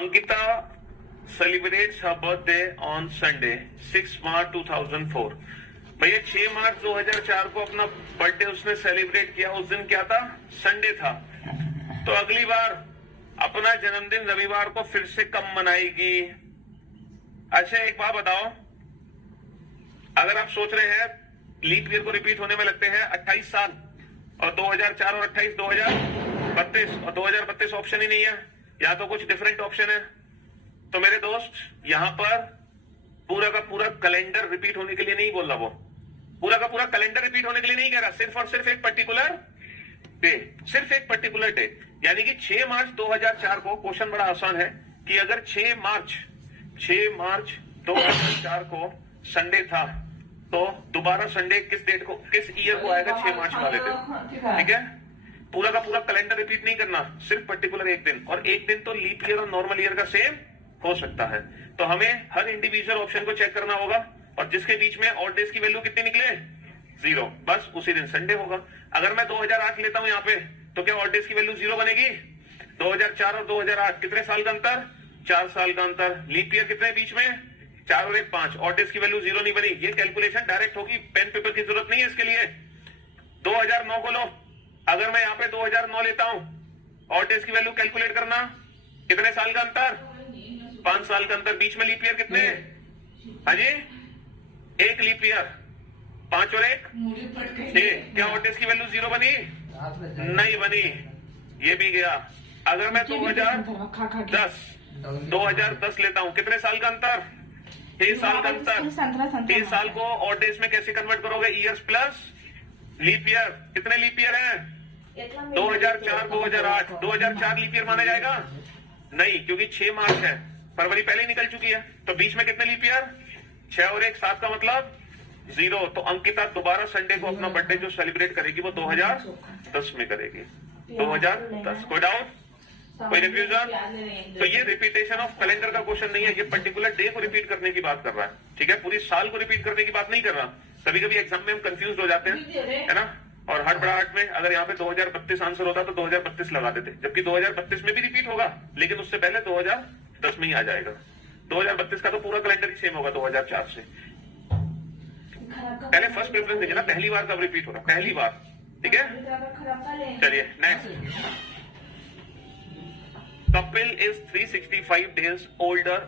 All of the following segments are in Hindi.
Ankita celebrates her birthday on Sunday, 6 March 2004. भैया 6 मार्च 2004 को अपना बर्थडे उसने सेलिब्रेट किया। उस दिन क्या था? संडे था। तो अगली बार अपना जन्मदिन रविवार को फिर से कम मनाएगी। अच्छा एक बात बताओ, अगर आप सोच रहे हैं लीप ईयर को रिपीट होने में लगते हैं 28 साल और 2004 और 28 2032 और 2032 ऑप्शन ही नहीं है, या तो कुछ डिफरेंट ऑप्शन है। तो मेरे दोस्त यहां पर पूरा का पूरा कैलेंडर रिपीट होने के लिए नहीं बोल रहा, वो पूरा का पूरा कैलेंडर रिपीट होने के लिए नहीं कह रहा, सिर्फ और सिर्फ एक पर्टिकुलर डे, सिर्फ एक पर्टिकुलर डे। यानी कि 6 मार्च 2004 को, क्वेश्चन बड़ा आसान है कि अगर 6 मार्च 2004 को संडे था तो दोबारा संडे किस डेट को, किस ईयर को आएगा? 6 मार्च वाले दिन। ठीक है, पूरा का पूरा कैलेंडर रिपीट नहीं करना, सिर्फ पर्टिकुलर एक दिन। और एक दिन तो लीप ईयर और नॉर्मल ईयर का सेम हो सकता है। तो हमें हर इंडिविजुअल ऑप्शन को चेक करना होगा और जिसके बीच में ऑड डेज की वैल्यू कितनी निकले? 0, बस उसी दिन संडे होगा। अगर मैं 2008 लेता हूं यहाँ पे तो क्या ऑड डेज की वैल्यू 0 बनेगी? 2004 और 2008 कितने साल का अंतर? 4 साल का अंतर। लीप ईयर कितने बीच में? 4 और 1 5। ऑड डेज की वैल्यू 0 नहीं बनी। ये कैलकुलेशन डायरेक्ट होगी, पेन पेपर की जरूरत नहीं है इसके लिए। 2009 को लो, अगर मैं यहाँ पे 2009 लेता हूं, ऑड डेज की वैल्यू कैलकुलेट करना, कितने साल का अंतर? 5 साल का अंतर। बीच में लीप ईयर कितने? हाँ जी, एक लीप ईयर, 5 और 1 6। क्या ऑड डेज की वैल्यू 0 बनी? नहीं बनी, ये भी गया। अगर मैं 2010 लेता हूं, कितने साल का अंतर? 6 साल का अंतर। 6 साल को ऑड डेज में कैसे कन्वर्ट करोगे? Years plus leap year. कितने लीप ईयर है? 2004 2008। 2004 लीप ईयर माना जाएगा? नहीं, क्योंकि 6 मार्च है, फरवरी पहले ही निकल चुकी है। तो बीच में कितने लीप ईयर? 6 और 1 7 का मतलब 0। तो अंकिता दोबारा संडे को अपना बर्थडे जो सेलिब्रेट करेगी वो 2010 में करेगी। 2010। कोई डाउट, कोई रिफ्यूजन? तो ये रिपीटेशन ऑफ कैलेंडर का क्वेश्चन नहीं है, ये पर्टिकुलर डे को रिपीट करने की बात कर रहा है। ठीक है, पूरी साल को रिपीट करने की बात नहीं कर रहा। कभी कभी एग्जाम में हम कंफ्यूज हो जाते हैं, है ना, और हड़बड़ाहट में अगर यहाँ पे 2032 आंसर होता तो 2032 लगा देते, जबकि 2032 में भी रिपीट होगा लेकिन उससे पहले 2010 में ही आ जाएगा। 2032 का तो पूरा कैलेंडर सेम होगा 2004 से। पहले फर्स्ट प्रेफरेंस दीजिए ना, पहली बार कब रिपीट हो रहा? पहली बार। ठीक है, चलिए next. Kapil is 365 days older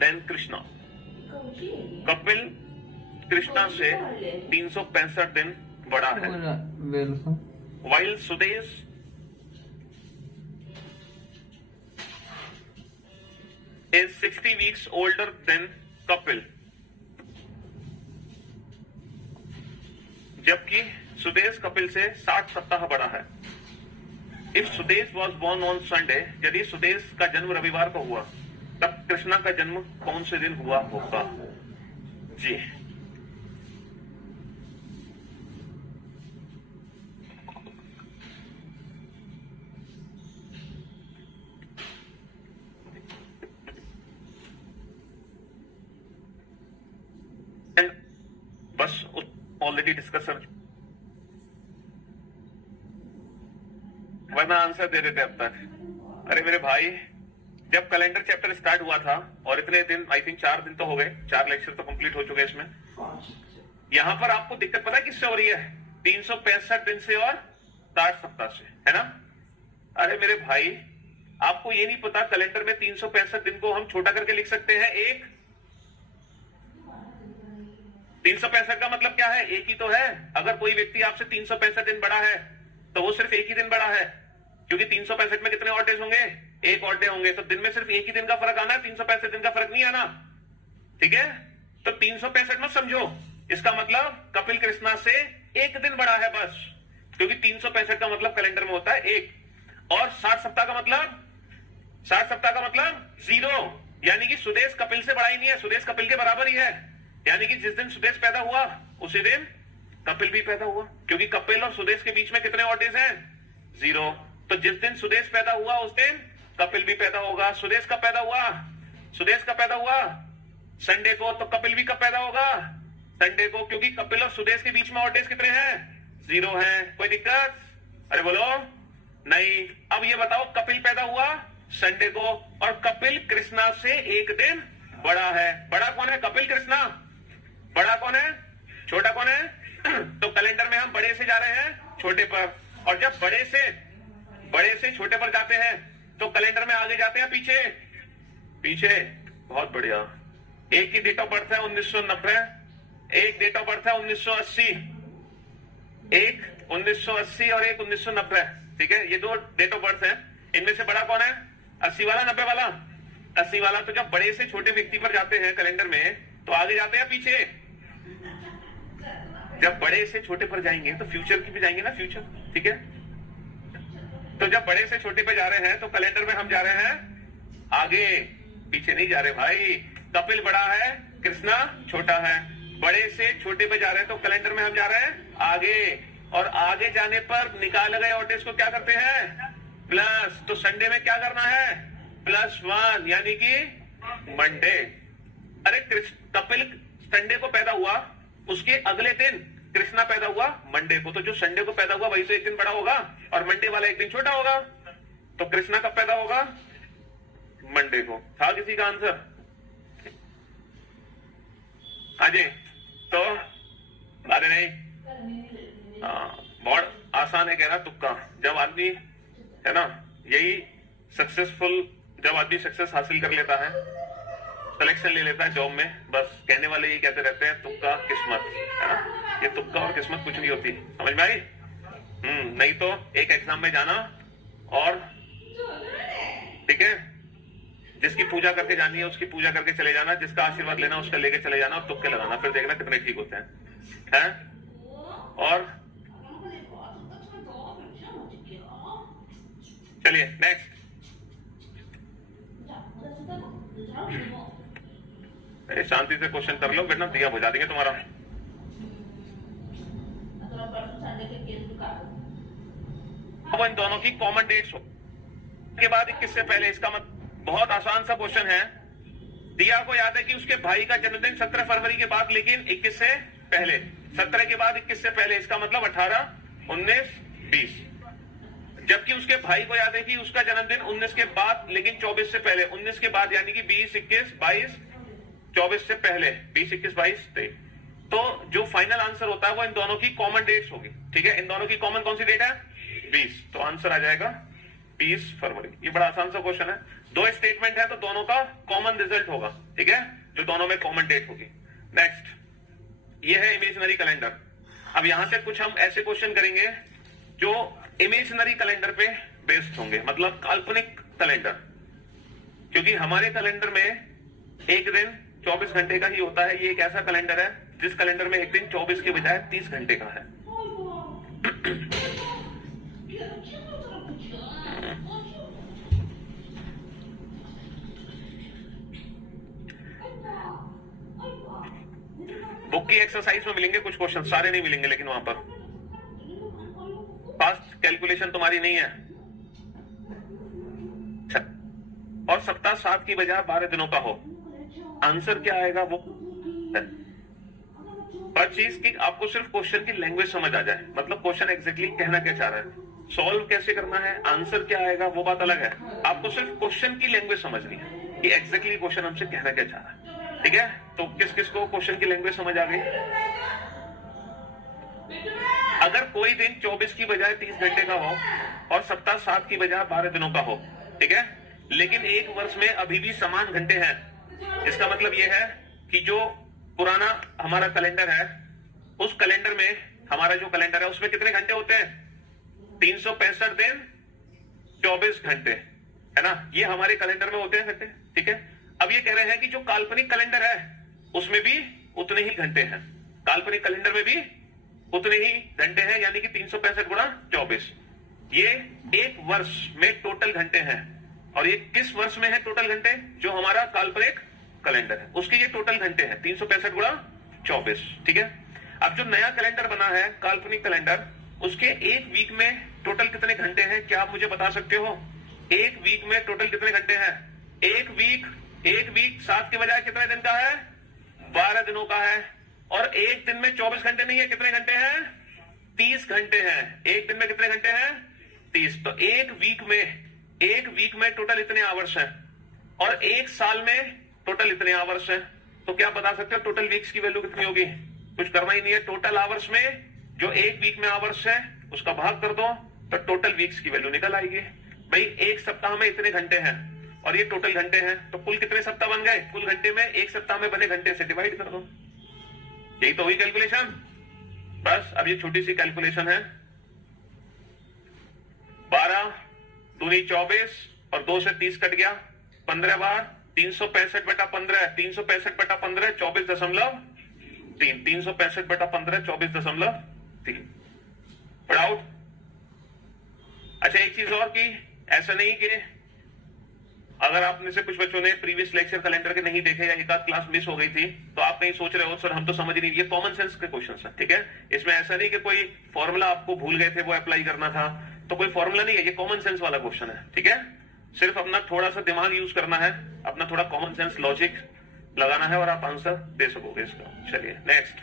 than Krishna. Kapil Krishna से 365 दिन बड़ा है। While Sudesh is 60 weeks older than Kapil, जबकि सुदेश कपिल से 60 सप्ताह बड़ा है। If Sudesh was born on Sunday, यदि सुदेश का जन्म रविवार को हुआ तब कृष्णा का जन्म कौन से दिन हुआ होगा? जी, बस ऑलरेडी डिस्कस, वरना आंसर दे देते अब तक। अरे मेरे भाई, जब कैलेंडर चैप्टर स्टार्ट हुआ था और इतने दिन, आई थिंक 4 दिन तो हो गए, 4 लेक्चर तो कंप्लीट हो चुके हैं इसमें। यहां पर आपको दिक्कत पता है किससे हो रही है? 365 दिन से और 60 सप्ताह से, है ना। अरे मेरे भाई, आपको ये नहीं पता कैलेंडर में 365 दिन को हम छोटा करके लिख सकते हैं 1। 365 का मतलब क्या है? एक ही तो है। अगर कोई व्यक्ति आपसे 365 दिन बड़ा है तो वो सिर्फ एक ही दिन बड़ा है, क्योंकि 365 में कितने ऑड डेज होंगे? 1 ऑड डे होंगे। तो दिन में सिर्फ एक ही दिन का फर्क आना है, 365 दिन का फर्क नहीं आना। ठीक है, तो 365 मत समझो, इसका मतलब कपिल कृष्णा से 1 दिन बड़ा है बस, क्योंकि 365 का मतलब कैलेंडर में होता है 1। और 60 सप्ताह का मतलब, 60 सप्ताह का मतलब 0, यानी कि सुदेश कपिल से बड़ा ही नहीं है, सुदेश कपिल के बराबर ही है। यानी कि जिस दिन सुदेश पैदा हुआ उसी दिन कपिल भी पैदा हुआ, क्योंकि कपिल और सुदेश के बीच में कितने ऑड डेज हैं? 0। तो जिस दिन सुदेश पैदा हुआ उस दिन कपिल भी पैदा होगा। सुदेश कब पैदा हुआ? सुदेश कब पैदा हुआ? संडे को। तो कपिल भी कब पैदा होगा? संडे को, क्योंकि कपिल और सुदेश के बीच में ऑड डेज कितने हैं? 0 हैं। कोई दिक्कत? अरे बोलो नहीं। अब ये बताओ, कपिल पैदा हुआ संडे को, और कपिल कृष्णा से एक दिन बड़ा है। बड़ा कौन है? कपिल कृष्णा। बड़ा कौन है? छोटा कौन है? तो कैलेंडर में हम बड़े से जा रहे हैं छोटे पर, और जब बड़े से छोटे पर जाते हैं तो कैलेंडर में आगे जाते हैं पीछे। पीछे। बहुत बढ़िया। एक की डेट ऑफ बर्थ है 1990, एक डेट ऑफ बर्थ है 1980, एक 1980 और एक 1990। ठीक है, ये दो डेट ऑफ बर्थ है। इनमें से बड़ा कौन है? 80 वाला, 90 वाला? 80 वाला। तो जब बड़े से छोटे व्यक्ति पर जाते हैं कैलेंडर में तो आगे जाते हैं पीछे। जब बड़े से छोटे पर जाएंगे तो फ्यूचर की भी जाएंगे ना, फ्यूचर। ठीक है, तो जब बड़े से छोटे पे जा रहे हैं तो कैलेंडर में हम जा रहे हैं आगे, पीछे नहीं जा रहे भाई। कपिल बड़ा है, कृष्णा छोटा है। बड़े से छोटे पे जा रहे हैं तो कैलेंडर में हम जा रहे हैं आगे, और आगे जाने पर निकाले गए ऑड डेज को क्या करते हैं? प्लस। तो संडे में क्या करना है? +1, यानी कि मंडे। अरे कपिल संडे को पैदा हुआ, उसके अगले दिन कृष्णा पैदा हुआ मंडे को, तो जो संडे को पैदा हुआ वही तो एक दिन बड़ा होगा और मंडे वाला एक दिन छोटा होगा। तो कृष्णा कब पैदा होगा? मंडे को। था किसी का आंसर? हाँ जी, तो अरे नहीं, बहुत आसान है कहना तुक्का। जब आदमी है ना, यही सक्सेसफुल, जब आदमी सक्सेस हासिल कर लेता है, सिलेक्शन ले लेता है जॉब में, बस कहने वाले यही कहते रहते हैं तुक्का किस्मत, है ना। ये तुक्का और किस्मत कुछ नहीं होती, समझ में आई? नहीं तो एक एग्जाम में जाना और ठीक है, जिसकी पूजा करके जानी है उसकी पूजा करके चले जाना, जिसका आशीर्वाद लेना उसका लेके चले जाना और तुक्के लगाना, फिर देखना कितने ठीक होते हैं? और चलिए नेक्स्ट। शांति से क्वेश्चन कर लो बेटा, दिया बुझा देंगे तुम्हारा। अब इन दोनों की कॉमन डेट्स हो के बाद 21 से पहले, इसका मतलब बहुत आसान सा क्वेश्चन है। दिया को याद है कि उसके भाई का जन्मदिन 17 फरवरी के बाद, लेकिन 21 से पहले। 17 के बाद 21 से पहले, इसका मतलब 18, 19, 20। जबकि उसके भाई को याद है कि उसका जन्मदिन 19 के बाद लेकिन 24 से पहले। 19 के बाद यानी कि 20, 21, 22, 24 से पहले 20, 21, 22, 23। तो जो फाइनल आंसर होता है वो इन दोनों की कॉमन डेट्स होगी। ठीक है, इन दोनों की कॉमन कौन सी डेट है? 20। तो आंसर आ जाएगा 20 फरवरी। ये बड़ा आसान सा क्वेश्चन है। दो स्टेटमेंट है तो दोनों का कॉमन रिजल्ट होगा। ठीक है, जो दोनों में कॉमन डेट होगी। नेक्स्ट, ये है इमेजिनरी कैलेंडर। अब यहां से कुछ हम ऐसे क्वेश्चन करेंगे जो इमेजिनरी कैलेंडर पे बेस्ड होंगे, मतलब काल्पनिक कैलेंडर। क्योंकि हमारे कैलेंडर में एक दिन 24 घंटे का ही होता है। ये एक ऐसा कैलेंडर है जिस कैलेंडर में एक दिन 24 के बजाय 30 घंटे का है। बुक की एक्सरसाइज में मिलेंगे कुछ क्वेश्चन, सारे नहीं मिलेंगे लेकिन वहां पर फास्ट कैलकुलेशन तुम्हारी नहीं है। और सप्ताह 7 की बजाय 12 दिनों का हो, आंसर क्या आएगा? वो हर चीज की आपको सिर्फ क्वेश्चन की लैंग्वेज समझ आ जाए, मतलब क्वेश्चन एग्जैक्टली कहना क्या चाह रहा है, सॉल्व कैसे करना है, आंसर क्या आएगा वो बात अलग है। आपको सिर्फ क्वेश्चन की लैंग्वेज समझनी है कि एग्जैक्टली क्वेश्चन हमसे कहना क्या चाह रहा है। ठीक है, तो किस किस को क्वेश्चन की लैंग्वेज समझ आ गई? अगर कोई दिन 24 की बजाय 30 घंटे का हो और सप्ताह 7 की बजाय 12 दिनों का हो, ठीक है, लेकिन एक वर्ष में अभी भी समान घंटे हैं, इसका मतलब यह है कि जो पुराना हमारा कैलेंडर है उस कैलेंडर में, हमारा जो कैलेंडर है उसमें कितने घंटे होते हैं? 365 दिन 24 घंटे, है ना। ये हमारे कैलेंडर में होते हैं घंटे। ठीक है, अब ये कह रहे हैं कि जो काल्पनिक कैलेंडर है उसमें भी उतने ही घंटे हैं, काल्पनिक कैलेंडर में भी उतने ही घंटे हैं, यानी कि 365 गुणा 24। ये एक वर्ष में टोटल घंटे हैं। और ये किस वर्ष में है टोटल घंटे? जो हमारा काल्पनिक कैलेंडर है उसके ये टोटल घंटे हैं 365 गुणा 24। ठीक है, अब जो नया कैलेंडर बना है काल्पनिक कैलेंडर, उसके एक वीक में टोटल कितने घंटे हैं? क्या आप मुझे बता सकते हो? एक वीक में टोटल कितने घंटे हैं? एक वीक 7 के बजाय कितने दिन का है? 12 दिनों का है। और एक दिन में 24 घंटे नहीं है, कितने घंटे हैं? 30 घंटे हैं। एक दिन में कितने घंटे हैं? 30। तो एक वीक में एक वीक में टोटल इतने आवर्स हैं और एक साल में टोटल इतने आवर्स हैं, तो क्या बता सकते हो टोटल वीक्स की वैल्यू कितनी होगी? कुछ करना ही नहीं है, टोटल आवर्स में जो एक वीक में आवर्स है उसका भाग कर दो तो टोटल वीक्स की वैल्यू निकल आएगी। भाई एक सप्ताह में इतने घंटे हैं और ये टोटल घंटे हैं, तो कुल कितने सप्ताह बन गए? कुल घंटे में एक सप्ताह में बने घंटे से डिवाइड कर दो, यही तो हुई कैलकुलेशन। बस अब ये छोटी सी कैलकुलेशन है, 12 दूनी 24 और 2 से 30 कट गया, 15 बार 365 बटा 15, 365 बटा 15 24.3, 365 बटा 15 24.3। पढ़ाओ। अच्छा एक चीज और की, ऐसा नहीं कि अगर आप में से कुछ बच्चों ने प्रीवियस लेक्चर कैलेंडर के नहीं देखे या एक आध क्लास मिस हो गई थी तो आप नहीं सोच रहे हो सर हम तो समझ नहीं, ये कॉमन सेंस के क्वेश्चन है, ठीक है। इसमें ऐसा नहीं कि कोई फॉर्मूला आपको भूल गए थे वो अप्लाई करना था, तो कोई फॉर्मूला नहीं है, ये कॉमन सेंस वाला क्वेश्चन है, ठीक है। सिर्फ अपना थोड़ा सा दिमाग यूज करना है, अपना थोड़ा कॉमन सेंस लॉजिक लगाना है और आप आंसर दे सकोगे इसका। चलिए नेक्स्ट।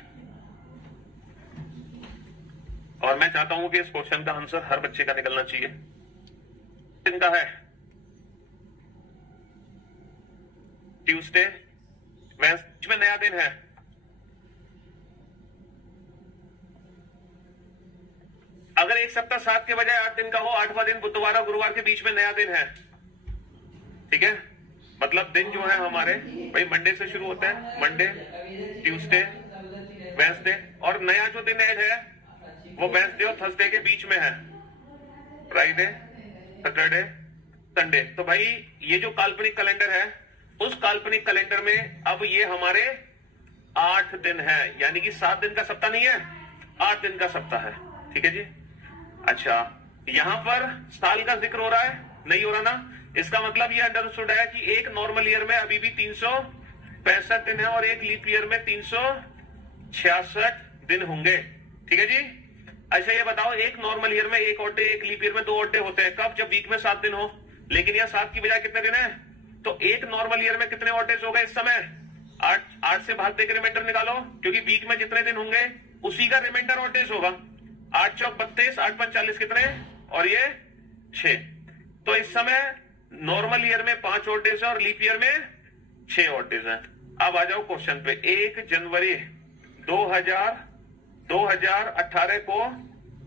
और मैं चाहता हूं कि इस क्वेश्चन का आंसर हर बच्चे का निकलना चाहिए। दिन का है ट्यूसडे, वेडनेसडे में नया दिन है, अगर एक सप्ताह 7 के बजाय 8 दिन का हो, 8वां दिन बुधवार और गुरुवार के बीच में नया दिन है, ठीक है। मतलब दिन जो है हमारे भाई मंडे से शुरू होता है, मंडे, ट्यूसडे, वेडनेसडे, और नया जो दिन ऐड है वो वेडनेसडे और थर्सडे के बीच में है, फ्राइडे, सैटरडे, संडे। तो भाई ये जो काल्पनिक कैलेंडर है उस काल्पनिक कैलेंडर में अब ये हमारे 8 दिन है, यानी कि 7 दिन का सप्ताह नहीं है, 8 दिन का सप्ताह है, ठीक है जी। अच्छा यहां पर साल का जिक्र हो रहा है, नहीं हो रहा ना, इसका मतलब ये अंडरस्टूड है कि एक नॉर्मल ईयर में अभी भी 365 दिन है और एक लीप ईयर में 366 दिन होंगे, ठीक है जी। अच्छा ये बताओ, एक नॉर्मल ईयर में एक ऑड डे, एक लीप ईयर में 2 ऑड डे होते हैं, कब? जब वीक में 7 दिन हो, लेकिन यह 7 की बजाय कितने दिन है? तो एक नॉर्मल ईयर में कितने ऑड डेज हो गए इस समय? 8 से भाग दे के रिमाइंडर निकालो, क्योंकि वीक में जितने दिन होंगे उसी का रिमाइंडर ऑड डेज होगा। 8 चौक 32, 8 5 40 कितने, और ये 6। तो इस समय नॉर्मल ईयर में 5 ऑड डेज है और लीप ईयर में 6 ऑड डेज है। अब आ जाओ क्वेश्चन पे। 1 जनवरी 2018 को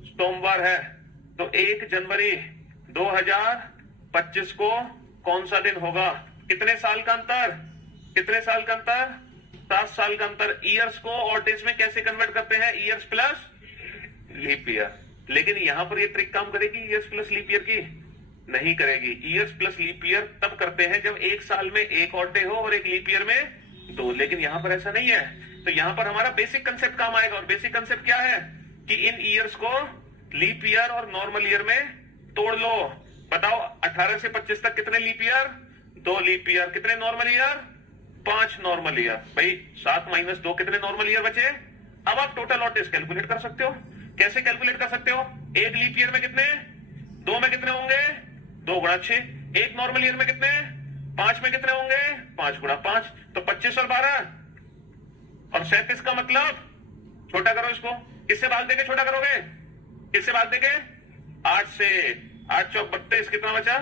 सोमवार है, तो 1 जनवरी 2025 को कौन सा दिन होगा? कितने साल का अंतर? कितने साल का अंतर? 7 साल का अंतर। ईयर्स को ऑड डेज में कैसे कन्वर्ट करते हैं? Years plus leap year. लेकिन यहां पर ये ट्रिक काम करेगी ईयर्स प्लस लीप ईयर की? नहीं करेगी। ईयर्स प्लस लीप ईयर तब करते हैं जब एक साल में एक ऑड डे हो और एक लीप ईयर में 2, लेकिन यहां पर ऐसा नहीं है। तो यहां पर हमारा बेसिक कंसेप्ट काम आएगा, और बेसिक कंसेप्ट क्या है कि इन ईयर्स को लीप ईयर और नॉर्मल ईयर में तोड़ लो। बताओ 18 से 25 तक कितने लीप ईयर? 2 leap year. कितने नॉर्मल ईयर? 5 normal year. भाई 7 - 2 कितने नॉर्मल ईयर बचे? अब आप टोटल ऑड डेज कैलकुलेट कर सकते हो। कैसे कैलकुलेट कर सकते हो? एक लीप ईयर में कितने? 2 में कितने होंगे? 2 गुणा 6। एक नॉर्मल ईयर में कितने? 5 में कितने होंगे? 5 गुणा 5। तो 25 और 12 और 37 का मतलब, छोटा करो इसको, किससे भाग देके छोटा करोगे? किससे भाग देके? 8 से। 8 चौक 32, कितना बचा?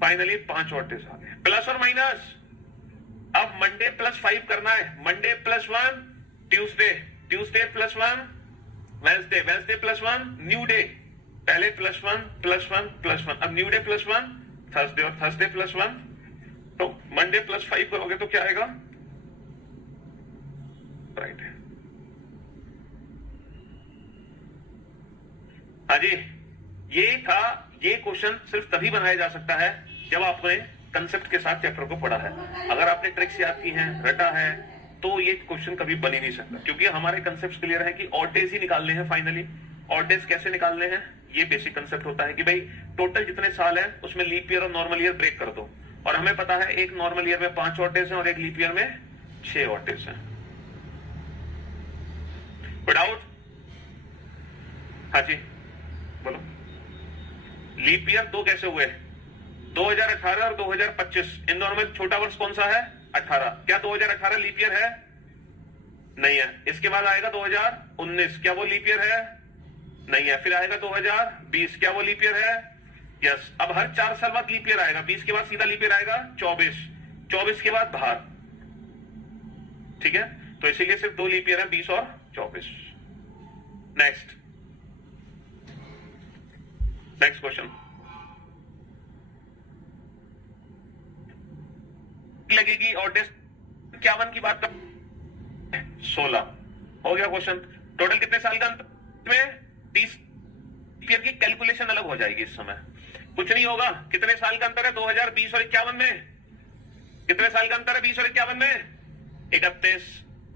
फाइनली 5 ऑड डेज आ गए। प्लस और माइनस, अब मंडे प्लस 5 करना है। Monday plus 1 Tuesday, Tuesday plus 1 Wednesday, Wednesday plus 1 new day. पहले प्लस 1 प्लस 1 प्लस 1, अब न्यू डे प्लस 1 थर्सडे, और थर्सडे प्लस 1। तो मंडे प्लस 5 करोगे तो क्या आएगा? फ्राइडे। हाँ जी, ये था। ये क्वेश्चन सिर्फ तभी बनाया जा सकता है जब आपने कंसेप्ट के साथ चैप्टर को पढ़ा है। अगर आपने ट्रिक्स याद की हैं, रटा है, तो ये क्वेश्चन कभी बन ही नहीं सकता, क्योंकि हमारे कंसेप्ट क्लियर है कि ऑड डेज ही निकालने हैं फाइनली। ऑड डेज कैसे निकालने हैं, ये बेसिक कंसेप्ट होता है कि भाई टोटल जितने साल है उसमें लीप ईयर और नॉर्मल ईयर ब्रेक कर दो, और हमें पता है एक नॉर्मल ईयर में 5 ऑड डेज है और एक लीप ईयर में 6 ऑड डेज है। डाउट? हाँ जी बोलो। लीप ईयर 2 कैसे हुए? 2018 और 2025, इन दोनों में छोटा वर्ष कौन सा है? 18। क्या 2018 लीप ईयर है? नहीं है। इसके बाद आएगा 2019, क्या वो लीप ईयर है? नहीं है। फिर आएगा 2020, क्या वो लीप ईयर है? यस, अब हर 4 साल बाद लीप ईयर आएगा, 20 के बाद सीधा लीप ईयर आएगा 24, 24 के बाद बाहर, ठीक है। तो इसीलिए सिर्फ 2 लीप ईयर है, 20 और 24। नेक्स्ट क्वेश्चन लगेगी और डेस्ट 51 की बात कर 16 हो गया क्वेश्चन। टोटल कितने साल का अंतर में 30 ईयर की कैलकुलेशन अलग हो जाएगी। इस समय कुछ नहीं होगा। कितने साल का अंतर है 2020 और 51 में? कितने साल का अंतर है 20 और 51 में? 31।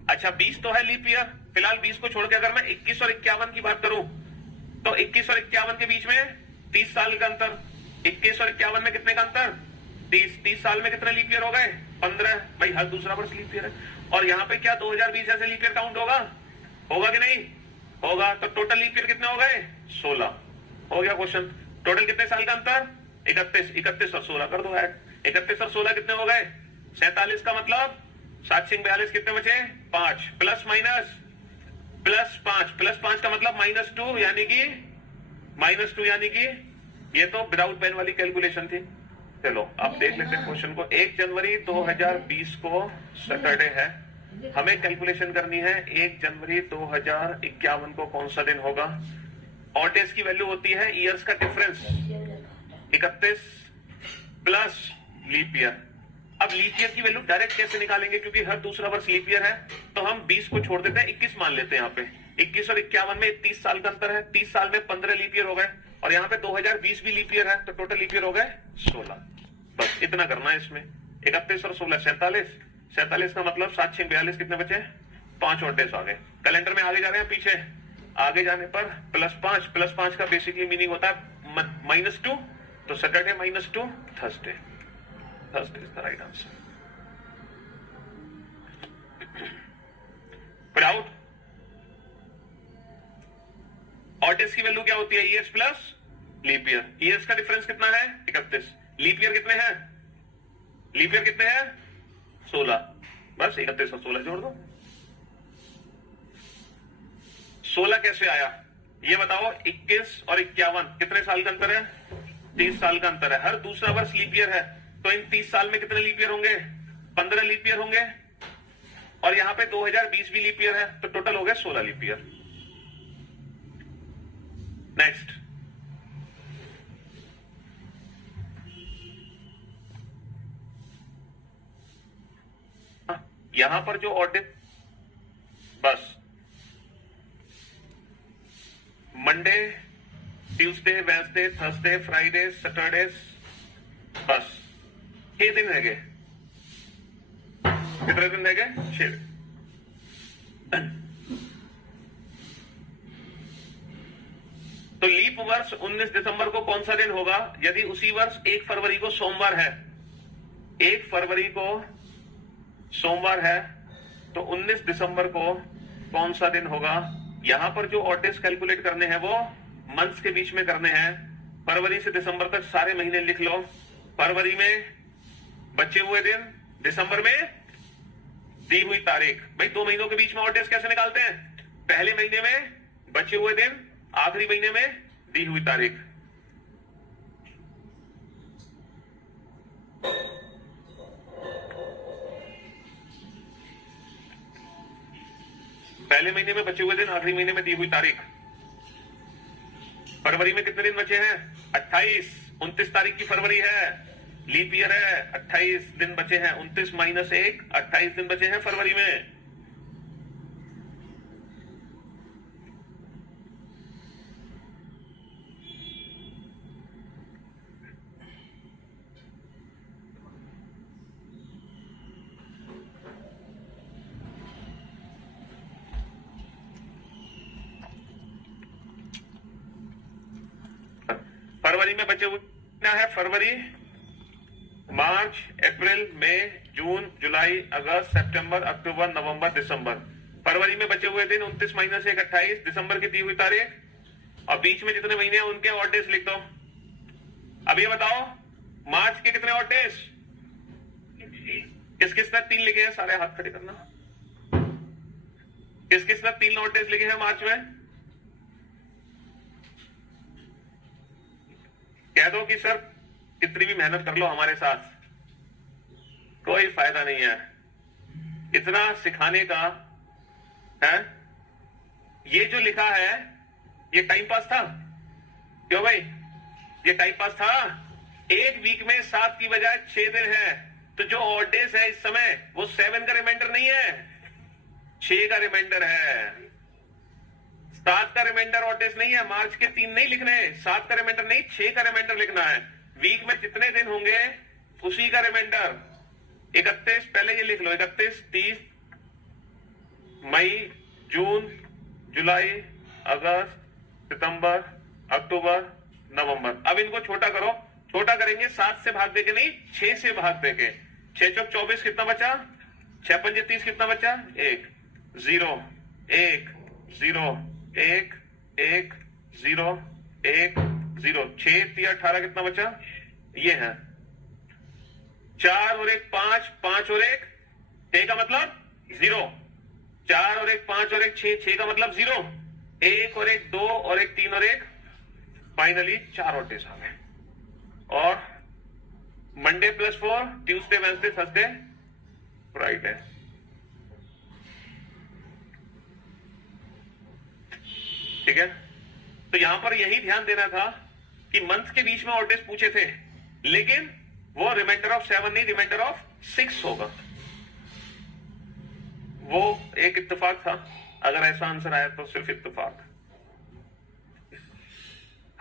अच्छा 20 तो है लीप ईयर, फिलहाल 20 को छोड़ के अगर मैं 21 और 51 की बात करूं तो 21 और 51 के बीच में 30 साल का अंतर। 21 और 51 में कितने का अंतर? 30 साल में कितने लीप ईयर हो गए? 15। भाई हर दूसरा वर्ष लीप ईयर है। और यहां पे क्या 2020 ऐसे लीप ईयर काउंट होगा कि नहीं होगा? तो टोटल लीप ईयर कितने हो गए? 16 हो गया क्वेश्चन। टोटल कितने साल का अंतर? 31 और 16 कर दो ऐड। 31 और 16 कितने हो गए? 47 का मतलब 7 6 42 कितने बचे? 5 प्लस माइनस प्लस 5 का मतलब -2 यानी कि ये तो विदाउट पेन वाली कैलकुलेशन थी। चलो आप देख लेते हैं क्वेश्चन को। 1 जनवरी 2020 को सैटरडे है, हमें कैलकुलेशन करनी है 1 जनवरी 2051 को कौन सा दिन होगा। और डेज की वैल्यू होती है ईयर्स का डिफरेंस, 31 प्लस लीप ईयर। अब लीप ईयर की वैल्यू डायरेक्ट कैसे निकालेंगे, क्योंकि हर दूसरा वर्ष लीप ईयर है, तो हम 20 को छोड़ देते हैं, 21 मान लेते हैं। यहाँ पे 21 और 51 में 30 साल का अंतर है, 30 साल में 15 लीप ईयर हो गए, और यहाँ पे 2020 भी लीप ईयर है, तो टोटल लीप ईयर हो गए 16। बस इतना करना है इसमें। 31 और 16 47 का मतलब 7 6 42 कितने बचे? 5 और डेज आ गए। कैलेंडर में आगे जा रहे हैं पीछे, आगे जाने पर +5 का बेसिकली मीनिंग होता है -2, तो Saturday -2 Thursday is the right answer. प्राउड और डेज की वैल्यू क्या होती है? Years plus leap year. Years का डिफरेंस कितना है? 31। लीप ईयर कितने हैं? 16। बस 31 और 16 जोड़ दो। 16 कैसे आया ये बताओ। 21 और 51 कितने साल का अंतर है? 30 साल का अंतर है। हर दूसरा वर्ष लीप ईयर है, तो इन 30 साल में कितने लीप ईयर होंगे? 15 लीप ईयर होंगे, और यहां पे 2020 भी लीप ईयर है, तो टोटल हो गया 16 लीप ईयर। नेक्स्ट यहां पर जो ऑर्डर, बस Monday, Tuesday, Wednesday, Thursday, Friday, Saturday, बस 6 दिन रह गए। कितने दिन रह गए? 6 दिन। तो लीप वर्ष 19 दिसंबर को कौन सा दिन होगा? यदि उसी वर्ष 1 फरवरी को सोमवार है, 1 फरवरी को सोमवार है, तो 19 दिसंबर को कौन सा दिन होगा? यहां पर जो ऑड डेज कैलकुलेट करने हैं वो मंथ्स के बीच में करने हैं। फरवरी से दिसंबर तक सारे महीने लिख लो। फरवरी में बचे हुए दिन, दिसंबर में दी हुई तारीख। भाई 2 महीनों के बीच में ऑड डेज कैसे निकालते हैं? पहले महीने में बचे हुए दिन, आखिरी महीने में दी हुई तारीख। पहले महीने में बचे हुए दिन, आखिरी महीने में दी हुई तारीख। फरवरी में कितने दिन बचे हैं? 28। 29 तारीख की फरवरी है, लीप ईयर है, 28 दिन बचे हैं। 29 - 1 28 दिन बचे हैं फरवरी में। फरवरी में बचे हुए क्या है? फरवरी, मार्च, अप्रैल, मई, जून, जुलाई, अगस्त, सितंबर, अक्टूबर, नवंबर, दिसंबर। फरवरी में बचे हुए दिन 29 - 1 28, दिसंबर की दी हुई तारीख, और बीच में जितने महीने हैं उनके ऑड डेज लिख दो। अब ये बताओ मार्च के कितने ऑड डेज? किस किस ने 3 लिखे हैं? सारे हाथ खड़े करना। किस किस ने 3 ऑड डेज लिखे हैं मार्च में? कह दो कि सर कितनी भी मेहनत कर लो हमारे साथ, कोई फायदा नहीं है। इतना सिखाने का है, ये जो लिखा है ये टाइम पास था। क्यों भाई, ये टाइम पास था। एक वीक में 7 की बजाय 6 दिन है, तो जो ऑड डेज है इस समय वो 7 का रिमाइंडर नहीं है, 6 का रिमाइंडर है। 7 का रिमाइंडर ऑड डेज नहीं है। मार्च के 3 नहीं लिखने, 7 का रिमाइंडर नहीं, 6 का रिमाइंडर लिखना है। वीक में जितने दिन होंगे उसी का रिमाइंडर। 31 पहले ये लिख लो, 31, 30 मई, जून, जुलाई, अगस्त, सितंबर, अक्टूबर, नवंबर। अब इनको छोटा करो, छोटा करेंगे 7 से भाग देके नहीं, 6 से भाग देके। 6 चौक 24 कितना बचा, 6 पंजे 30 कितना बचा, 1 0 1 0 1 1 0 1 0। 6 3 18 कितना बचा, ये है 4 और 1 5, 5 और 1 6 का मतलब 0। 4 और 1 5 और 1 6, 6 का मतलब 0। 1 और 1 2 और 1 3 और 1, फाइनली 4 ऑड डेज आ गए। और Monday +4, Tuesday, Wednesday, Thursday, Friday. ठीक है, तो यहां पर यही ध्यान देना था कि मंथ के बीच में ऑड डेज पूछे थे, लेकिन वो रिमाइंडर ऑफ 7 नहीं, रिमाइंडर ऑफ 6 होगा। वो एक इत्तेफाक था। अगर ऐसा आंसर आया तो सिर्फ इत्तेफाक।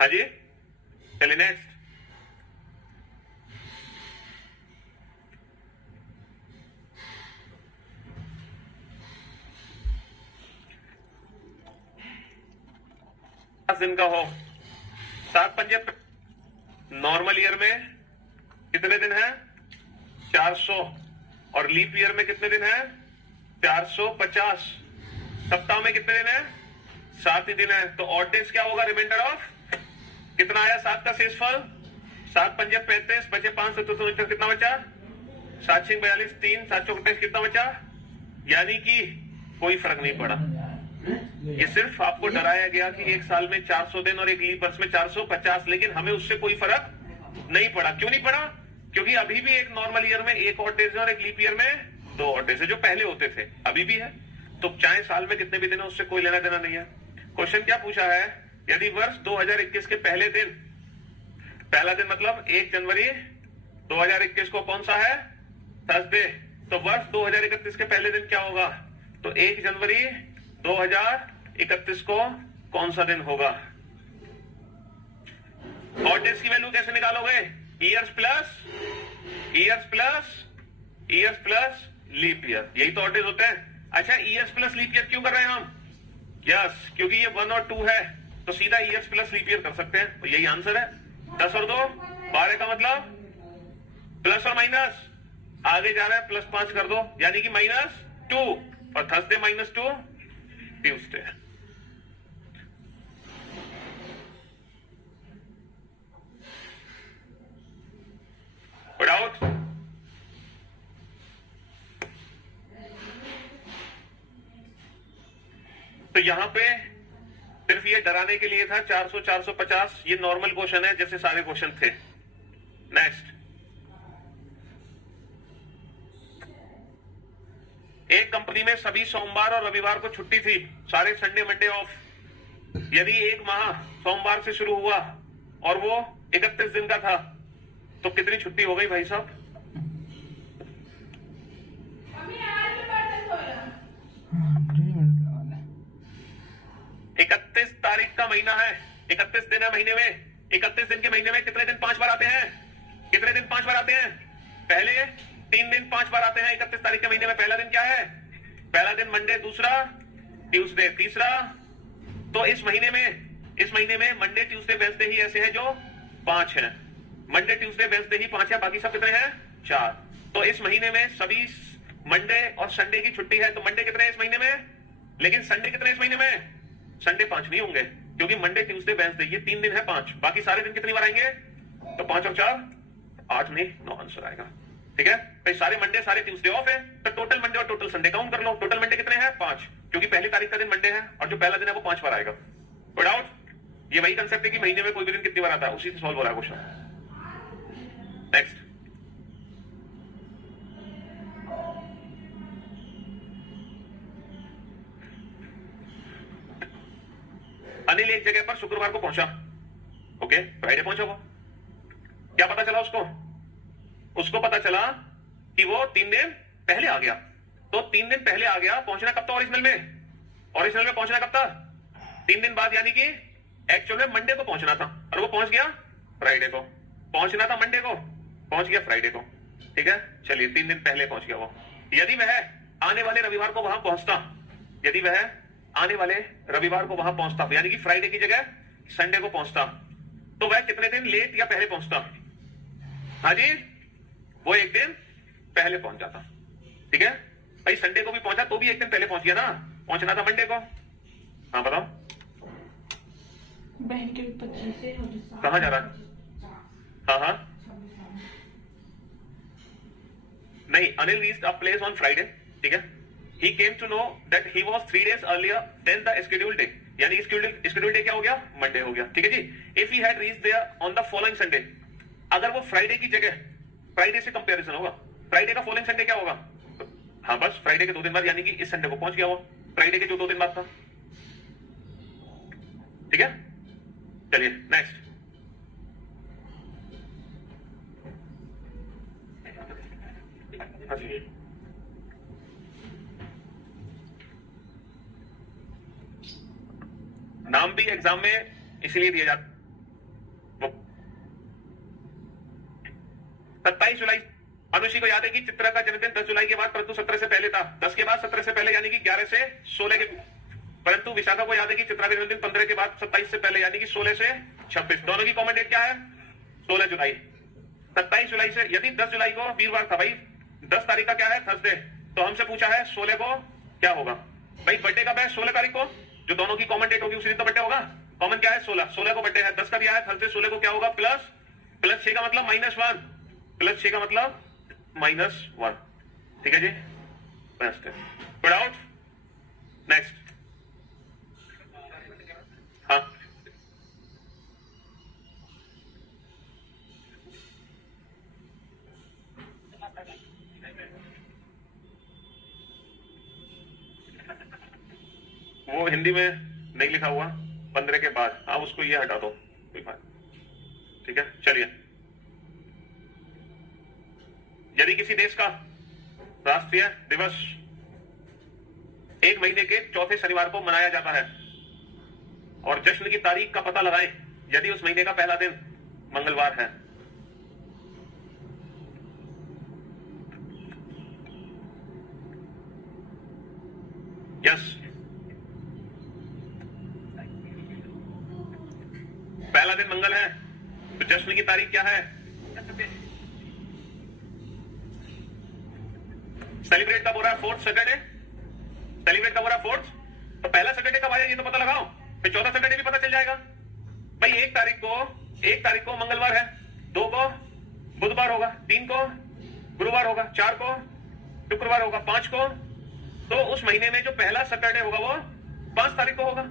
हाँ जी, चलिए नेक्स्ट। दिन का हो, 7 पंजे नॉर्मल ईयर में कितने दिन है, 400। और लीप ईयर में कितने दिन है, 450। सप्ताह में कितने दिन है, 7 ही दिन है। तो ऑड डेज क्या होगा, रिमाइंडर ऑफ कितना आया, 7 का शेषफल, 7 पंजे 35, बचे 5 तो कितना बचा, 7 6 42, 3 7 चौक 28 कितना बचा। यानी कि कोई फर्क नहीं पड़ा। ये सिर्फ आपको डराया गया कि एक साल में 400 दिन और एक लीप वर्ष में 450, लेकिन हमें उससे कोई फर्क नहीं पड़ा। क्यों नहीं पड़ा, क्योंकि अभी भी एक नॉर्मल ईयर में 1 ऑड डेज है और एक लीप ईयर में 2 ऑड डेज है, जो पहले होते थे अभी भी है। तो चाहे साल में कितने भी दिन है उससे कोई लेना देना नहीं है। क्वेश्चन क्या पूछा है, यदि वर्ष 2021 के पहले दिन, पहला दिन मतलब 1 जनवरी 2021 को कौन सा है, थर्सडे, तो वर्ष 2031 के पहले दिन क्या होगा, तो 1 जनवरी 2031 को कौन सा दिन होगा। ऑड डेज की वैल्यू कैसे निकालोगे, years plus years plus years plus leap year, यही तो ऑड डेज होते हैं। अच्छा, ईयर्स प्लस लीप ईयर क्यों कर रहे हैं हम, यस, क्योंकि ये 1 और 2 है, तो सीधा ईयर्स प्लस लीप ईयर कर सकते हैं, तो यही आंसर है। 10 और 2 12 का मतलब प्लस और माइनस, आगे जा रहा है, +5 कर दो, यानी कि -2। और थर्सडे -2, ट्यूसडे। डाउट, तो यहां पे सिर्फ ये डराने के लिए था 400 450, ये नॉर्मल क्वेश्चन है जैसे सारे क्वेश्चन थे। नेक्स्ट, एक कंपनी में सभी सोमवार और रविवार को छुट्टी थी, सारे संडे मंडे ऑफ। यदि एक माह सोमवार से शुरू हुआ और वो 31 दिन का था, तो कितनी छुट्टी हो गई भाई साहब, इकतीस तारीख का महीना है, 31 दिन है महीने में। 31 दिन के महीने में कितने दिन 5 बार आते हैं, कितने दिन 5 बार आते हैं, पहले 3 दिन 5 बार आते हैं। 31 तारीख के महीने में पहला दिन क्या है, पहला दिन मंडे, दूसरा ट्यूसडे, तीसरा। तो इस महीने में मंडे ट्यूसडे वेंसडे ही ऐसे हैं जो 5 हैं, मंडे ट्यूसडे वेंसडे ही 5 है, बाकी सब कितने हैं, 4। तो इस महीने में सभी मंडे और संडे की छुट्टी है। तो मंडे कितने हैं इस महीने में, लेकिन संडे कितने इस महीने में, संडे 5 नहीं होंगे, क्योंकि मंडे ट्यूसडे वेंसडे ये 3 दिन है 5, बाकी सारे दिन कितनी बार आएंगे, तो 5 और 4 8 नहीं, 9 आंसर आएगा। ठीक है, तो सारे मंडे सारे ट्यूसडे ऑफ है, तो टोटल मंडे और टोटल संडे काउंट कर लो। टोटल मंडे कितने हैं, 5, क्योंकि पहली तारीख का दिन मंडे है और जो पहला दिन है वो 5 बार आएगा। कोई डाउट, ये वही कंसेप्ट है कि महीने में कोई भी दिन कितनी बार आता है, उसी से सॉल्व हो रहा है क्वेश्चन। नेक्स्ट, अनिल एक जगह पर शुक्रवार को पहुंचा, ओके, फ्राइडे पहुंचा वो। क्या पता चला उसको? उसको पता चला कि वो 3 दिन पहले आ गया। तो 3 दिन पहले आ गया, पहुंचना कब था ओरिजिनल में? ओरिजिनल में पहुंचना कब था? 3 दिन बाद, यानी कि एक्चुअल में मंडे को पहुंचना था, और वो पहुंच गया फ्राइडे को। पहुंचना था मंडे को, पहुंच गया फ्राइडे को। ठीक है, चलिए 3 दिन पहले पहुंच गया वो। यदि वह आने वाले रविवार को वहां पहुंचता, यदि वह आने वाले रविवार को वहां पहुंचता, यानी कि फ्राइडे की जगह संडे को पहुंचता, तो वह कितने दिन लेट या पहले पहुंचता? हाँ जी, वो 1 दिन पहले पहुंच जाता। ठीक है भाई, संडे को भी पहुंचा तो भी 1 दिन पहले पहुंच गया ना, पहुंचना था मंडे को। हाँ बताओ, बहन के 25 से कहां जा रहा है? हाँ हाँ, नहीं, Anil reached a place on Friday. ठीक है, he came to know that he was 3 days earlier than the scheduled day, यानी scheduled day क्या हो गया? मंडे हो गया। ठीक है जी। if he had reached there on the following Sunday, अगर वो फ्राइडे की जगह, फ्राइडे से कंपैरिजन होगा, फ्राइडे का फॉलोइंग संडे क्या होगा? हाँ बस फ्राइडे के 2 दिन बाद, यानी कि इस संडे को पहुंच गया वो, फ्राइडे के जो 2 दिन बाद था। ठीक है, चलिए नेक्स्ट। नाम भी एग्जाम में इसलिए दिया जाता। 27 जुलाई, अनुषी को याद है कि चित्रा का जन्मदिन 10 जुलाई के बाद, परंतु 17 से पहले था। 10 के बाद 17 से पहले, यानी कि 11 से 16 के, परंतु विशाखा को याद है कि चित्रा का जन्मदिन 15 के बाद 27 से पहले, यानी कि 16 से 26। दोनों की कॉमन डेट क्या है? 16 जुलाई। 27 जुलाई से, यदि 10 जुलाई को वीरवार था भाई, 10 तारीख का क्या है? थर्सडे। तो हमसे पूछा है 16 को क्या होगा? भाई बर्थडे कब है? 16 तारीख को। जो दोनों की कॉमन डेट होगी उसी दिन तो बर्थडे होगा। कॉमन क्या है? 16। 16 को बर्थडे है, 10 का दिया है थर्सडे, 16 को क्या होगा? प्लस 6 का मतलब -1, प्लस 6 का मतलब -1। ठीक है जी, बेस्ट है। Put out. नेक्स्ट, हाँ वो हिंदी में नहीं लिखा हुआ, 15 के बाद, हाँ उसको ये हटा दो, कोई बात। ठीक है, चलिए। यदि किसी देश का राष्ट्रीय दिवस 1 महीने के चौथे शनिवार को मनाया जाता है, और जश्न की तारीख का पता लगाएं यदि उस महीने का पहला दिन मंगलवार है। यस, पहला दिन मंगल है, तो जश्न की तारीख क्या है? सेलिब्रेट कब हो रहा है? 4th Saturday. सेलिब्रेट कब हो रहा है? 4th। तो पहला सैटरडे कब आया ये तो पता लगाओ, फिर चौथा सैटरडे भी पता चल जाएगा। भाई 1 तारीख को मंगलवार है, 2 को बुधवार होगा, 3 को गुरुवार होगा, 4 को शुक्रवार होगा, 5 को, तो उस महीने में जो पहला सैटरडे होगा वो 5 तारीख को होगा,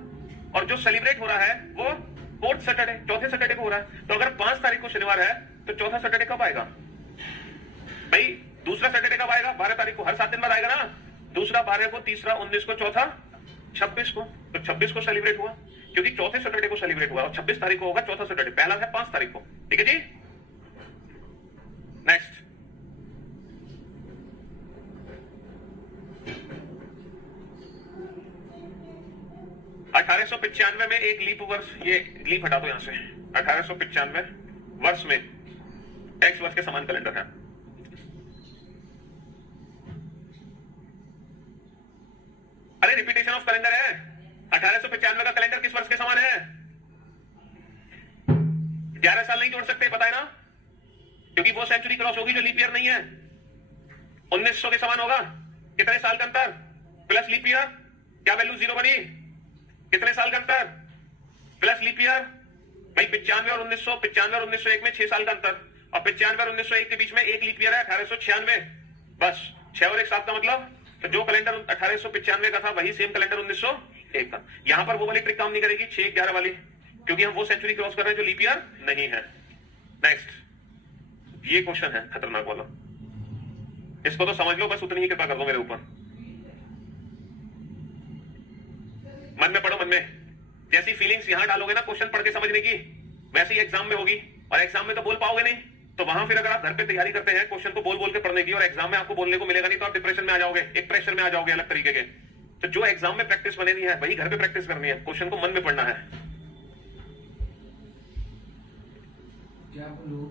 और जो सेलिब्रेट हो रहा है वो 4th सैटरडे, चौथे सैटरडे को हो रहा है। तो अगर 5 तारीख को शनिवार है तो चौथा सैटरडे कब आएगा? भाई दूसरा सैटरडे कब आएगा? 12 तारीख को, हर 7 दिन बाद आएगा ना। दूसरा 12 को, तीसरा 19 को, चौथा 26 को। तो 26 को सेलिब्रेट हुआ क्योंकि चौथे सैटरडे को सेलिब्रेट हुआ, और 26 तारीख को होगा चौथा सैटरडे। पहला है 5 तारीख को। ठीक है जी, नेक्स्ट। $1895 में एक लीप वर्ष, ये लीप हटा दो यहां से, 1895 वर्ष में एक्स वर्ष के समान कैलेंडर है। अरे रिपीटेशन ऑफ कैलेंडर है। 1895 का कैलेंडर किस वर्ष के समान है? 11 साल नहीं जोड़ सकते, पता है ना, क्योंकि वो सेंचुरी क्रॉस होगी जो लीप ईयर नहीं है। 1900 के समान होगा। कितने साल का अंतर प्लस लीप ईयर? क्या वैल्यू 0 बनी? कितने साल का अंतर प्लस लीप ईयर? भाई 95 और 1900, 95 और 1901 में 6 साल का अंतर, और 95 और 1901 के बीच में एक लीप ईयर है 1896। बस 6 और 1 7 का मतलब, तो जो कैलेंडर 1895 का था वही सेम कैलेंडर 1901 का। यहां पर वो वाली ट्रिक काम नहीं करेगी, 6 11 वाली। क्योंकि हम वो सेंचुरी क्रॉस कर रहे हैं जो लीप ईयर नहीं है। नेक्स्ट, ये क्वेश्चन है खतरनाक वाला, इसको तो समझ लो, बस उतनी ही कृपा कर दो मेरे ऊपर। मन में पढ़ो, मन में। जैसी फीलिंग्स यहां डालोगे ना क्वेश्चन पढ़ के समझने की, वैसे ही एग्जाम में होगी। और एग्जाम में तो बोल पाओगे नहीं, तो वहां फिर अगर आप घर पे तैयारी करते हैं क्वेश्चन को बोल बोल के पढ़ने की, और एग्जाम में आपको बोलने को मिलेगा नहीं, तो आप डिप्रेशन में आ जाओगे, एक प्रेशर में आ जाओगे अलग तरीके के। तो जो एग्जाम में प्रैक्टिस बनेगी है वही घर पे प्रैक्टिस करनी है, क्वेश्चन को मन में पढ़ना है। क्या बोलूं?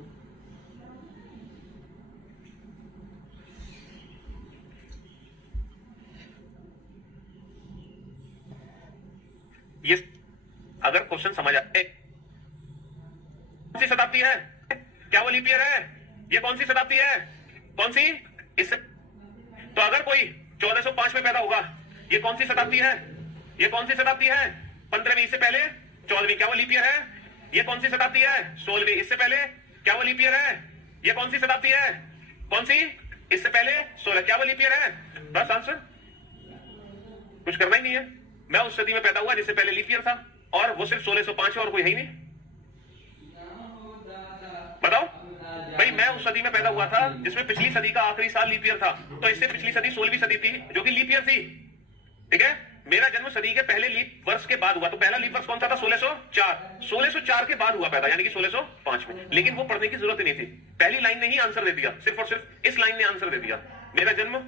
ये अगर क्वेश्चन समझ आए, कौन सी शताब्दी है, क्या वो लीप ईयर है, ये कौन सी शताब्दी है, कौन सी, इससे तो अगर कोई 1405 में पैदा होगा, ये कौन सी शताब्दी है, ये कौन सी शताब्दी है, 15वीं, इससे पहले 14वीं, क्या वो लीप ईयर है, ये कौन सी शताब्दी है, 16वीं, इससे पहले क्या वो लीप ईयर है, ये कौन सी शताब्दी है, कौन सी, इससे पहले 16, क्या वो लीप ईयर है। बस आंसर, कुछ करना ही नहीं है। मैं उस सदी में पैदा हुआ जिससे पहले लीप ईयर था, और वो सिर्फ 1605 है और कोई है ही नहीं। बताओ भाई, मैं उस सदी में पैदा हुआ था जिसमें पिछली सदी का आखिरी साल लीप ईयर था, तो इससे पिछली सदी 16वीं सदी थी जो कि लीप ईयर थी। ठीक है, मेरा जन्म सदी के पहले लीप वर्ष के बाद हुआ, तो पहला लीप वर्ष कौन सा था, 1604। 1604 के बाद हुआ पैदा, यानी कि 1605 में। लेकिन वो पढ़ने की जरूरत ही नहीं थी, पहली लाइन ने ही आंसर दे दिया, सिर्फ और सिर्फ इस लाइन ने आंसर दे दिया। मेरा जन्म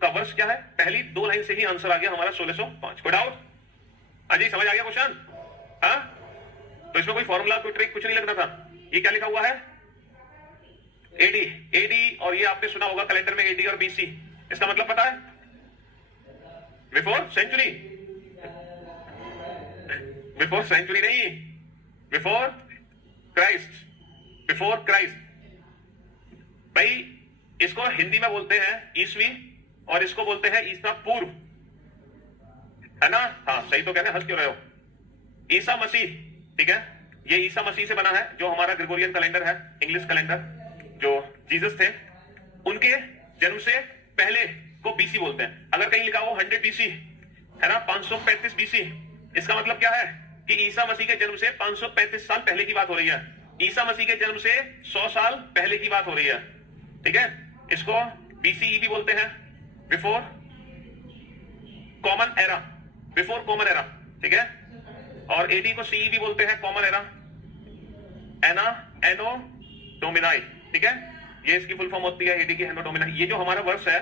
का वर्ष क्या है, पहली 2 लाइन से ही आंसर आ गया हमारा 1605। कोई डाउट? अजय समझ आ गया क्वेश्चन? हाँ, तो इसमें कोई फॉर्मूला, कोई ट्रिक कुछ नहीं लगना था। ये क्या लिखा हुआ है, एडी, एडी, और ये आपने सुना होगा कैलेंडर में एडी और बीसी, इसका मतलब पता है, बिफोर सेंचुरी, बिफोर सेंचुरी नहीं, बिफोर क्राइस्ट, बिफोर क्राइस्ट। भाई इसको हिंदी में बोलते हैं ईसवी, और इसको बोलते हैं ईसा पूर्व, है ना। हाँ सही तो कहते हैं, हंस क्यों रहे हो। ईसा मसीह, ठीक है, ये ईसा मसीह से बना है, जो हमारा ग्रेगोरियन कैलेंडर है, इंग्लिश कैलेंडर, जो जीसस थे उनके जन्म से पहले को बीसी बोलते हैं। अगर कहीं लिखा हो 100 बीसी, है ना, 535 बीसी, इसका मतलब क्या है कि ईसा मसीह के जन्म से 535 साल पहले की बात हो रही है। ईसा मसीह के जन्म से 100 साल पहले की बात हो रही है। ठीक है, इसको बीसीई भी बोलते हैं, before common era, before common era. ठीक है, और एडी को सीई भी बोलते हैं, कॉमन एरा, एना, एनो डोमिनाई। ठीक है, ये इसकी फुल फॉर्म होती है एडी की, एनो डोमिनाई। ये जो हमारा वर्ष है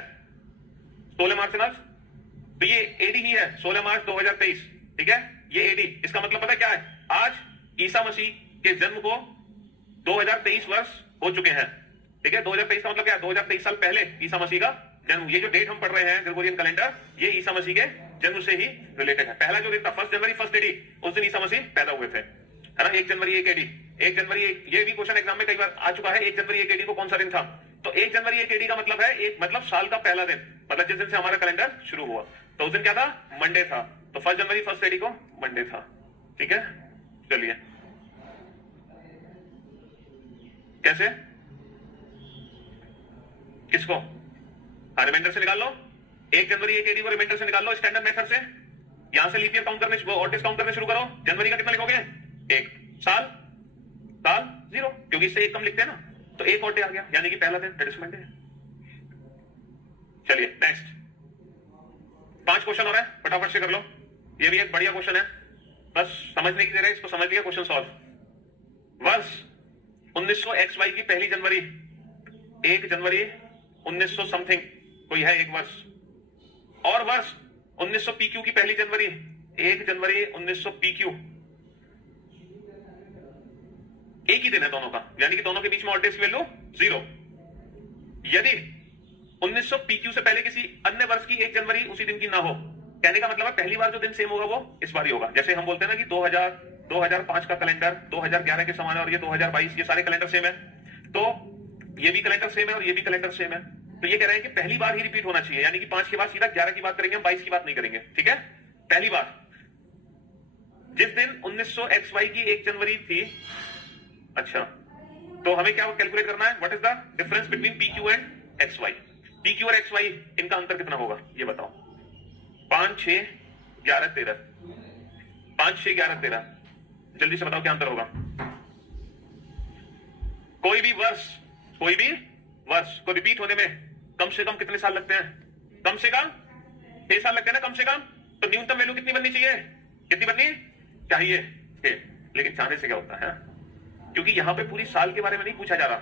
16 मार्च ना, तो ये एडी ही है, 16 मार्च 2023। ठीक है, ये एडी, इसका मतलब पता क्या है, आज ईसा मसीह के जन्म को 2023 वर्ष हो चुके हैं। ठीक है, 2023 का मतलब क्या है, 2023 साल पहले ईसा मसीह का जन्म। ये जो डेट हम पढ़ रहे हैं ग्रेगोरियन कैलेंडर, ये ईसा मसीह के जन्म से ही रिलेटेड है। पहला जो दिन था 1 जनवरी 1 एडी, उस दिन ईसा मसीह पैदा हुए थे, है ना। 1 जनवरी 1 एडी, 1 जनवरी, ये भी क्वेश्चन एग्जाम में कई बार आ चुका है, 1 जनवरी 1 एडी को कौन सा दिन था। तो 1 जनवरी 1 एडी का मतलब है, एक मतलब साल का पहला दिन, मतलब जिस दिन से हमारा कैलेंडर शुरू हुआ। तो उस दिन क्या था, मंडे था, तो 1 जनवरी 1 एडी को मंडे था। ठीक है, चलिए कैसे, किसको, रिमाइंडर से निकाल लो, 1 जनवरी 1 एडी को रिमाइंडर से निकाल लो स्टैंडर्ड मेथड से। यहां से लीप ईयर काउंट करने, ऑड डेज काउंट करने शुरू करो। जनवरी का कितना लिखोगे, 1, साल, साल 0, क्योंकि इससे 1 कम लिखते हैं ना, तो 1 और डे आ गया, यानी कि पहला दिन, दैट इज मंडे। चलिए नेक्स्ट, 5 क्वेश्चन हो रहा है, फटाफट से कर लो। ये भी एक बढ़िया क्वेश्चन है, बस समझने की जगह इसको समझ लिया, क्वेश्चन सॉल्व। वर्ष 1900 XY की पहली जनवरी, 1 जनवरी 1900 समथिंग कोई है एक वर्ष, और वर्ष 1900 PQ की पहली जनवरी, 1 जनवरी 1900 PQ, एक ही दिन है दोनों का, यानी कि दोनों के बीच में ऑड डेज की वैल्यू 0। यदि 1900 PQ से पहले किसी अन्य वर्ष की 1 जनवरी उसी दिन की ना हो, कहने का मतलब है पहली बार जो दिन सेम होगा वो इस बार ही होगा। जैसे हम बोलते हैं ना कि 2005 का कैलेंडर 2011 के समान है, और ये 2022, ये सारे कैलेंडर सेम है, तो ये भी कैलेंडर सेम है और ये भी कैलेंडर सेम है। तो ये कह रहे हैं कि पहली बार ही रिपीट होना चाहिए, यानी कि 5 के बाद सीधा 11 की बात करेंगे, हम 22 की बात नहीं करेंगे। ठीक है, पहली बार जिस दिन 1900 XY की 1 जनवरी थी। अच्छा, तो हमें क्या कैलकुलेट करना है, what is the difference between PQ and XY। PQ और XY इनका अंतर कितना होगा ये बताओ। 5, 6, 11, 13, 5, 6, 11, 13, जल्दी से बताओ क्या अंतर होगा। कोई भी वर्ष को रिपीट होने में कम से कम कितने साल लगते हैं? कम से कम 6 साल लगते हैं ना, कम से कम। तो न्यूनतम वैल्यू कितनी बननी चाहिए? कितनी बननी चाहिए? 6। लेकिन चाहने से क्या होता है, क्योंकि यहां पे पूरी साल के बारे में नहीं पूछा जा रहा,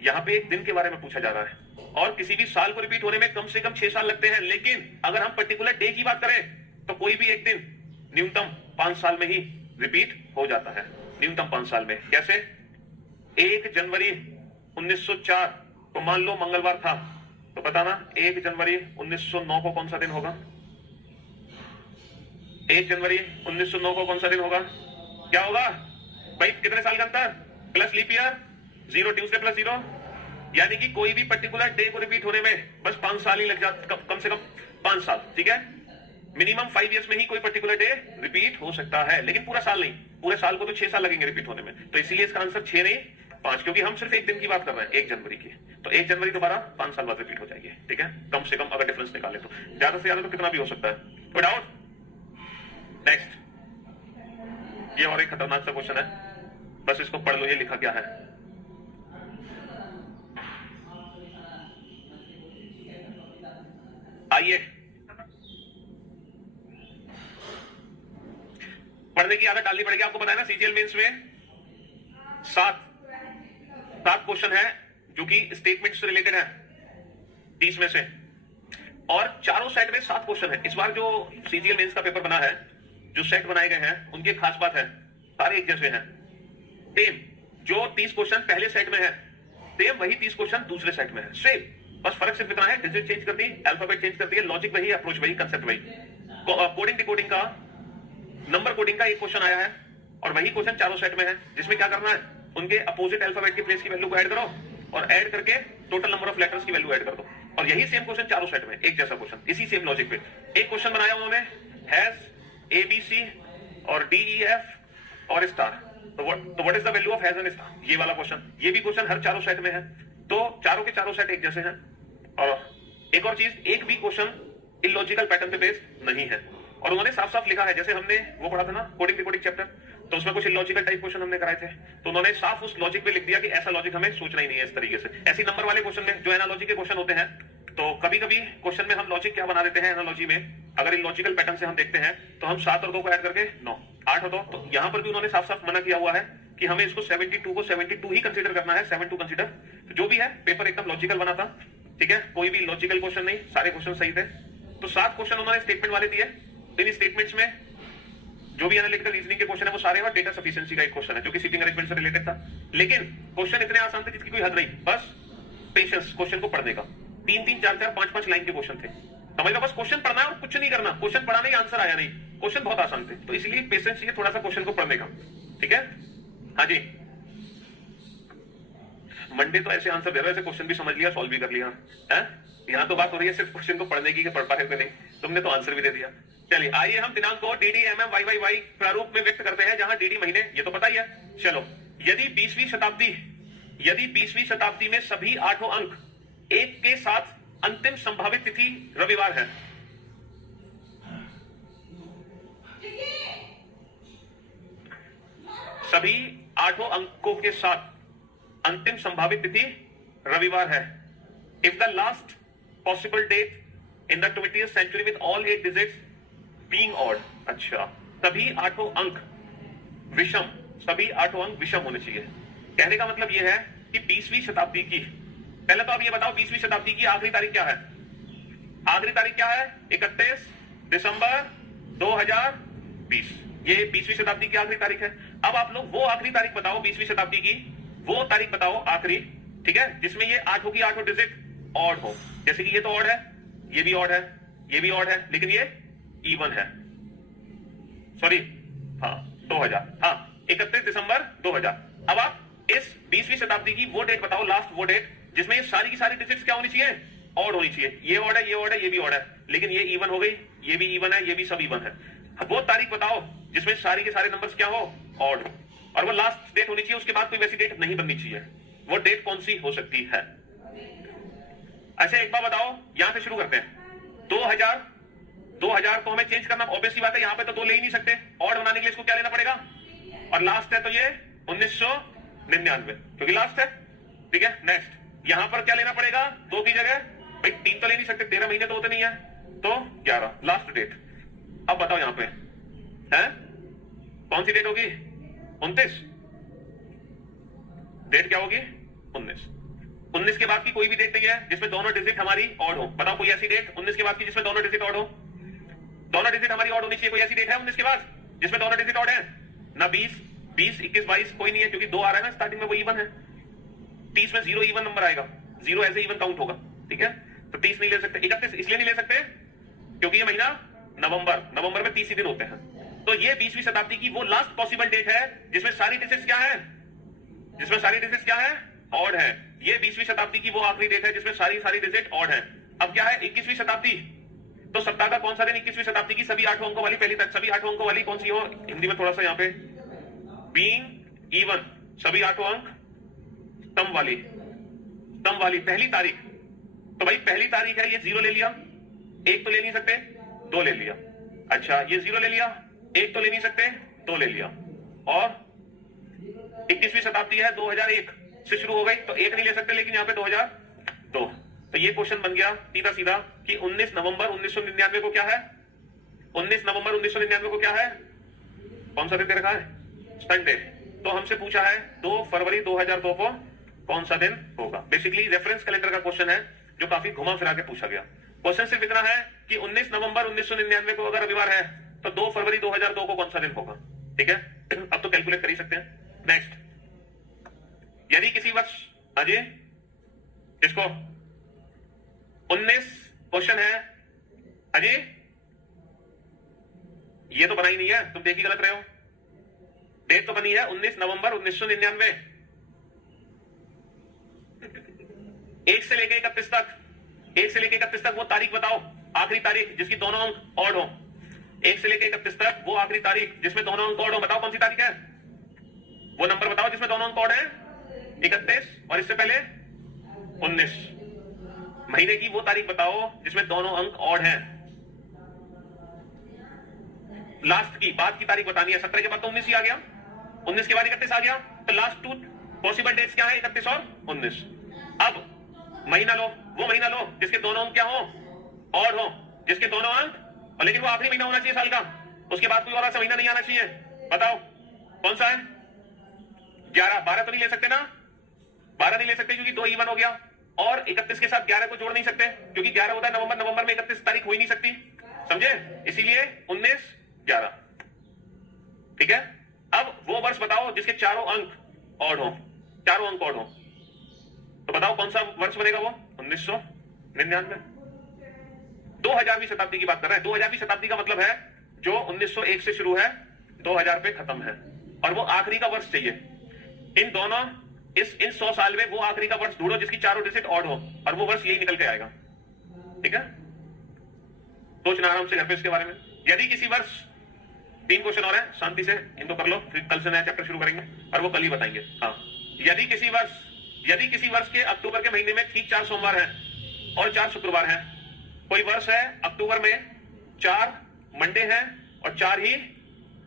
यहां पे एक दिन के बारे में पूछा जा रहा है। और किसी भी साल को रिपीट होने में कम से कम 6 साल लगते हैं, लेकिन अगर हम पर्टिकुलर डे की बात करें तो कोई भी एक दिन न्यूनतम 5 साल में ही रिपीट हो जाता है। न्यूनतम 5 साल में। कैसे? 1 जनवरी 1904 तो मान लो मंगलवार था, तो बताना 1 जनवरी 1909 को कौन सा दिन होगा? 1 जनवरी 1909 को कौन सा दिन होगा? क्या होगा भाई? कितने साल का अंतर? Plus leap year, 0 Tuesday plus 0, यानी कि कोई भी पर्टिकुलर डे को रिपीट होने में बस 5 साल ही लग जाते, कम से कम 5 साल। ठीक है, मिनिमम 5 इयर्स में ही कोई पर्टिकुलर डे रिपीट हो सकता है, लेकिन पूरा साल नहीं। पूरे साल को तो 6 साल लगेंगे रिपीट होने में, तो इसीलिए इसका आंसर 6 नहीं 5, क्योंकि हम सिर्फ एक दिन की बात कर रहे हैं, 1 जनवरी की। तो 1 जनवरी दोबारा 5 साल बाद रिपीट हो जाएगी। ठीक है, कम से कम अगर डिफरेंस निकाले तो ज्यादा से ज्यादा तो कितना भी हो सकता है। कोई डाउट? नेक्स्ट, ये और एक खतरनाक सा क्वेश्चन है, बस इसको पढ़ लो, ये लिखा क्या है। आइए, पढ़ने की आदत डालनी पड़ेगी। आपको पता है ना, सीजीएल मेंस में 7 क्वेश्चन है जो कि स्टेटमेंट से रिलेटेड है, 30 में से, और चारों सेट में 7 क्वेश्चन है। इस बार जो सीजीएल मेंस का पेपर बना है, जो सेट बनाए गए हैं, उनकी एक खास बात है, सारे एक जैसे हैं। सेम जो 30 क्वेश्चन पहले सेट में है, सेम वही 30 क्वेश्चन दूसरे सेट में है, सेम। बस फर्क सिर्फ इतना है, डिजिट चेंज कर दी, अल्फाबेट चेंज कर दिया, लॉजिक वही, अप्रोच वही, कंसेप्ट वही। कोडिंग डिकोडिंग का, नंबर कोडिंग का एक क्वेश्चन आया है, और वही क्वेश्चन चारों सेट में है, जिसमें क्या करना है, उनके अपोजिट अल्फाबेट की प्लेस की वैल्यू को ऐड करो, और ऐड करके टोटल नंबर ऑफ लेटर्स की वैल्यू ऐड कर दो। और यही सेम क्वेश्चन चारों सेट में, एक जैसा क्वेश्चन, इसी सेम लॉजिक पे। एक क्वेश्चन बनाया उन्होंने, हैज ABC और DEF और स्टार, तो what is the value of has and star, ये वाला क्वेश्चन। ये भी क्वेश्चन हर चारों सेट में है, तो चारों के चारों सेट एक जैसे हैं। और एक और चीज, एक भी क्वेश्चन इलॉजिकल पैटर्न पे बेस्ड नहीं है। और उन्होंने साफ साफ लिखा है, जैसे हमने वो पढ़ा था ना कोडिंग डिकोडिंग चैप्टर, तो उसमें कुछ इलॉजिकल टाइप क्वेश्चन हमने कराए थे, तो उन्होंने साफ उस लॉजिक पे लिख दिया कि ऐसा लॉजिक हमें सोचना ही नहीं है इस तरीके से। ऐसी नंबर वाले क्वेश्चन में जो एनालॉजी के क्वेश्चन होते हैं, तो कभी कभी क्वेश्चन में हम लॉजिक क्या बना देते हैं एनालॉजी में, अगर इलॉजिकल पैटर्न से हम देखते हैं तो हम 7 और 2 को ऐड करके 9, 8 और 2, तो यहां पर भी उन्होंने साफ साफ मना किया हुआ है कि हमें इसको 72 को 72 ही कंसीडर करना है, 72 कंसीडर। तो जो भी है, पेपर एकदम लॉजिकल बना था। ठीक है, कोई भी लॉजिकल क्वेश्चन नहीं, सारे क्वेश्चन सही थे। तो 7 क्वेश्चन उन्होंने स्टेटमेंट वाले दिए। इन स्टेटमेंट्स में जो भी एनालिटिकल रीजनिंग के क्वेश्चन है वो सारे, और डेटा सफिशिएंसी का एक क्वेश्चन है जो कि सीटिंग अरेंजमेंट से रिलेटेड था। लेकिन क्वेश्चन इतने आसान थे जिसकी कोई हद नहीं, बस पेशेंस क्वेश्चन को पढ़ने का। 3-3, 4-4, 5-5 लाइन के क्वेश्चन थे, समझ लो, बस क्वेश्चन पढ़ना है और कुछ नहीं करना। क्वेश्चन पढ़ा नहीं, आंसर आया नहीं, क्वेश्चन बहुत आसान थे, तो इसलिए पेशेंस चाहिए थोड़ा सा क्वेश्चन को पढ़ने का। ठीक है, हाँ जी, मंडे तो ऐसे आंसर दे रहे, ऐसे क्वेश्चन भी समझ लिया, सॉल्व भी कर लिया है। यहाँ तो बात हो रही है सिर्फ क्वेश्चन को पढ़ने की, पढ़ पाए नहीं, तुमने तो आंसर भी दे दिया। चलिए, आइए हम दिनांक को DD mm YYY प्रारूप में व्यक्त करते हैं, जहां DD महीने, ये तो पता ही है। चलो, यदि 20वीं शताब्दी में सभी 8 अंक एक के साथ अंतिम संभावित तिथि रविवार है, सभी 8 अंकों के साथ अंतिम संभावित तिथि रविवार है, if the last possible date in the 20th century with all 8 digits being odd। अच्छा, सभी 8 अंक विषम, सभी 8 अंक विषम होने चाहिए। कहने का मतलब यह है कि 20वीं शताब्दी की, पहले तो आप ये बताओ 20वीं शताब्दी की आखिरी तारीख क्या है? आखिरी तारीख क्या है? 31 दिसंबर 2020, ये 20वीं शताब्दी की आखिरी तारीख है। अब आप लोग वो आखिरी तारीख बताओ 20वीं शताब्दी की, वो तारीख बताओ आखिरी, ठीक है, जिसमें ये 8 की 8 डिजिट ऑड हो। जैसे कि ये तो ऑड है, ये भी ऑड है, ये भी ऑड है, लेकिन ये इवन है। सॉरी, हाँ 2000, हाँ 31 दिसंबर 2000। अब आप इस 20वीं शताब्दी की वो डेट बताओ, लास्ट वो डेट जिसमें ये सारी की सारी डिजिट्स क्या होनी चाहिए? ऑड होनी चाहिए। ये ऑड है, ये ऑड है, ये भी ऑड है, लेकिन ये इवन हो गई, ये भी इवन है, ये भी सब इवन है। वो तारीख बताओ जिसमें सारी के सारे नंबर्स क्या हो? ऑड। और वो लास्ट डेट होनी चाहिए, उसके बाद कोई वैसी डेट नहीं बननी चाहिए। वो डेट कौन सी हो सकती है? अच्छा, एक बार बताओ, यहां से शुरू करते हैं। 2000 को हमें चेंज करना, ऑब्वियसली बात है, यहां पे तो 2 ले ही नहीं सकते, ऑड बनाने के लिए इसको क्या लेना पड़ेगा? और लास्ट है तो ये 1999, क्योंकि लास्ट है। ठीक है, नेक्स्ट यहां पर क्या लेना पड़ेगा, 2 की जगह, भाई 3 तो ले नहीं सकते, 13 महीने तो होते नहीं है, तो 11 लास्ट डेट। अब बताओ यहां पे है कौन सी डेट होगी, 29। डेट क्या होगी, 19। 19 के बाद की कोई भी डेट नहीं है जिसमें दोनों डिजिट हमारी ऑड हो। बताओ कोई ऐसी डेट 19 के बाद की जिसमें दोनों डिजिट ऑड हो, दोनों डिजिट हमारी ऑड होनी चाहिए। कोई ऐसी डेट है 19 के बाद जिसमें दोनों डिजिट ऑड है? ना 20, 21, 22 कोई नहीं है, क्योंकि 2 आ रहा है ना स्टार्टिंग में, वो इवन है। 30 में 0 इवन नंबर आएगा, 0 एज ए इवन काउंट होगा। ठीक है, तो 30 नहीं ले सकते। 31 इसलिए नहीं ले सकते क्योंकि ये महीना नवंबर में 30 ही दिन होते हैं। तो ये 20वीं शताब्दी की वो लास्ट पॉसिबल डेट है जिसमें सारी डिजिट्स क्या है, जिसमें सारी डिजिट्स क्या है, ऑड है। ये 20वीं शताब्दी की वो आखिरी डेट है जिसमें सारी डिजिट ऑड है। अब क्या है 21वीं शताब्दी, तो सप्ताह का कौन सा दिन 21वीं शताब्दी की सभी 8 अंकों वाली, पहली तक सभी 8 अंकों वाली कौन सी हो, हिंदी में थोड़ा सा यहाँ पे बीइंग इवन, सभी 8 अंक स्तंभ वाली पहली तारीख। तो भाई पहली तारीख है, ये 0 ले लिया, 1 तो ले नहीं सकते, 2 ले लिया। अच्छा ये 0 ले लिया, 1 तो ले नहीं सकते, 2 ले लिया। और 21वीं शताब्दी है 2001 से शुरू हो गई, तो 1 नहीं ले सकते, लेकिन यहाँ पे 2002। तो ये क्वेश्चन बन गया सीधा सीधा कि 19 नवंबर 1999 को क्या है, 19 नवंबर 1999 को क्या है, कौन सा दिन दे रखा है, संडे। तो हमसे पूछा है 2 फरवरी 2002 को कौन सा दिन होगा। बेसिकली रेफरेंस कैलेंडर का क्वेश्चन है जो काफी घुमा फिरा के पूछा गया। क्वेश्चन सिर्फ इतना है कि 19 नवंबर 1999 को अगर रविवार है तो 2 फरवरी 2002 को कौन सा दिन होगा। ठीक है, अब तो कैलकुलेट कर ही सकते हैं। नेक्स्ट, यदि किसी वर्ष, अजय इसको 19 क्वेश्चन है, अजय ये तो बनाई नहीं है, तुम देख ही गलत रहे हो। डेट तो बनी है 19 नवंबर 1999, 1 से लेकर 31 तक, 1 से लेकर 31 तक वो तारीख बताओ, आखिरी तारीख जिसकी दोनों अंक ऑड हो। 1 से लेकर 31 तक वो आखिरी तारीख जिसमें दोनों अंक ऑड हो, बताओ कौन सी तारीख है, वो नंबर बताओ जिसमें दोनों अंक ऑड है। 31 और इससे पहले 19, महीने की वो तारीख बताओ जिसमें दोनों अंक ऑड हैं। लास्ट की बाद की तारीख बतानी है। 17 के बाद तो 19 ही आ गया, 19 के बाद 31 आ गया, तो लास्ट 2 पॉसिबल डेट्स क्या है, 31 और 19। अब महीना लो, वो महीना लो जिसके दोनों अंक क्या हो, ऑड हो, जिसके दोनों अंक, और लेकिन वो आखिरी महीना होना चाहिए साल का, उसके बाद कोई और ऐसा महीना नहीं आना चाहिए। बताओ कौन सा है, 11, 12 तो नहीं ले सकते ना, 12 नहीं ले सकते क्योंकि 2 इवन हो गया, और 31 के साथ 11 को जोड़ नहीं सकते क्योंकि 11 होता है नवंबर में 31 तारीख हो ही नहीं सकती, समझे, इसीलिए 19 11। ठीक है, अब वो वर्ष बताओ जिसके चारों अंक ऑड हो, चारों अंक ऑड हो, तो बताओ कौन सा वर्ष बनेगा वो, 1999। 2000वीं शताब्दी की बात कर रहे हैं। 2000वीं शताब्दी का मतलब है जो 1901 से शुरू है 2000 पे खत्म है, और वो आखिरी का वर्ष चाहिए। इन दोनों इन 100 साल में वो आखिरी का वर्ष ढूंढो जिसकी चारों डिजिट ऑड हो, और वो वर्ष यही निकल के आएगा। ठीक है, सोचना आराम से घर पे इसके बारे में। यदि किसी वर्ष, 3 क्वेश्चन और हैं, शांति से इनको कर लो, फिर कल से नया चैप्टर शुरू करेंगे और वो कल ही बताएंगे। हाँ, यदि किसी वर्ष के अक्टूबर के महीने में ठीक 4 सोमवार हैं और 4 शुक्रवार हैं, कोई वर्ष है अक्टूबर में 4 मंडे हैं और 4 ही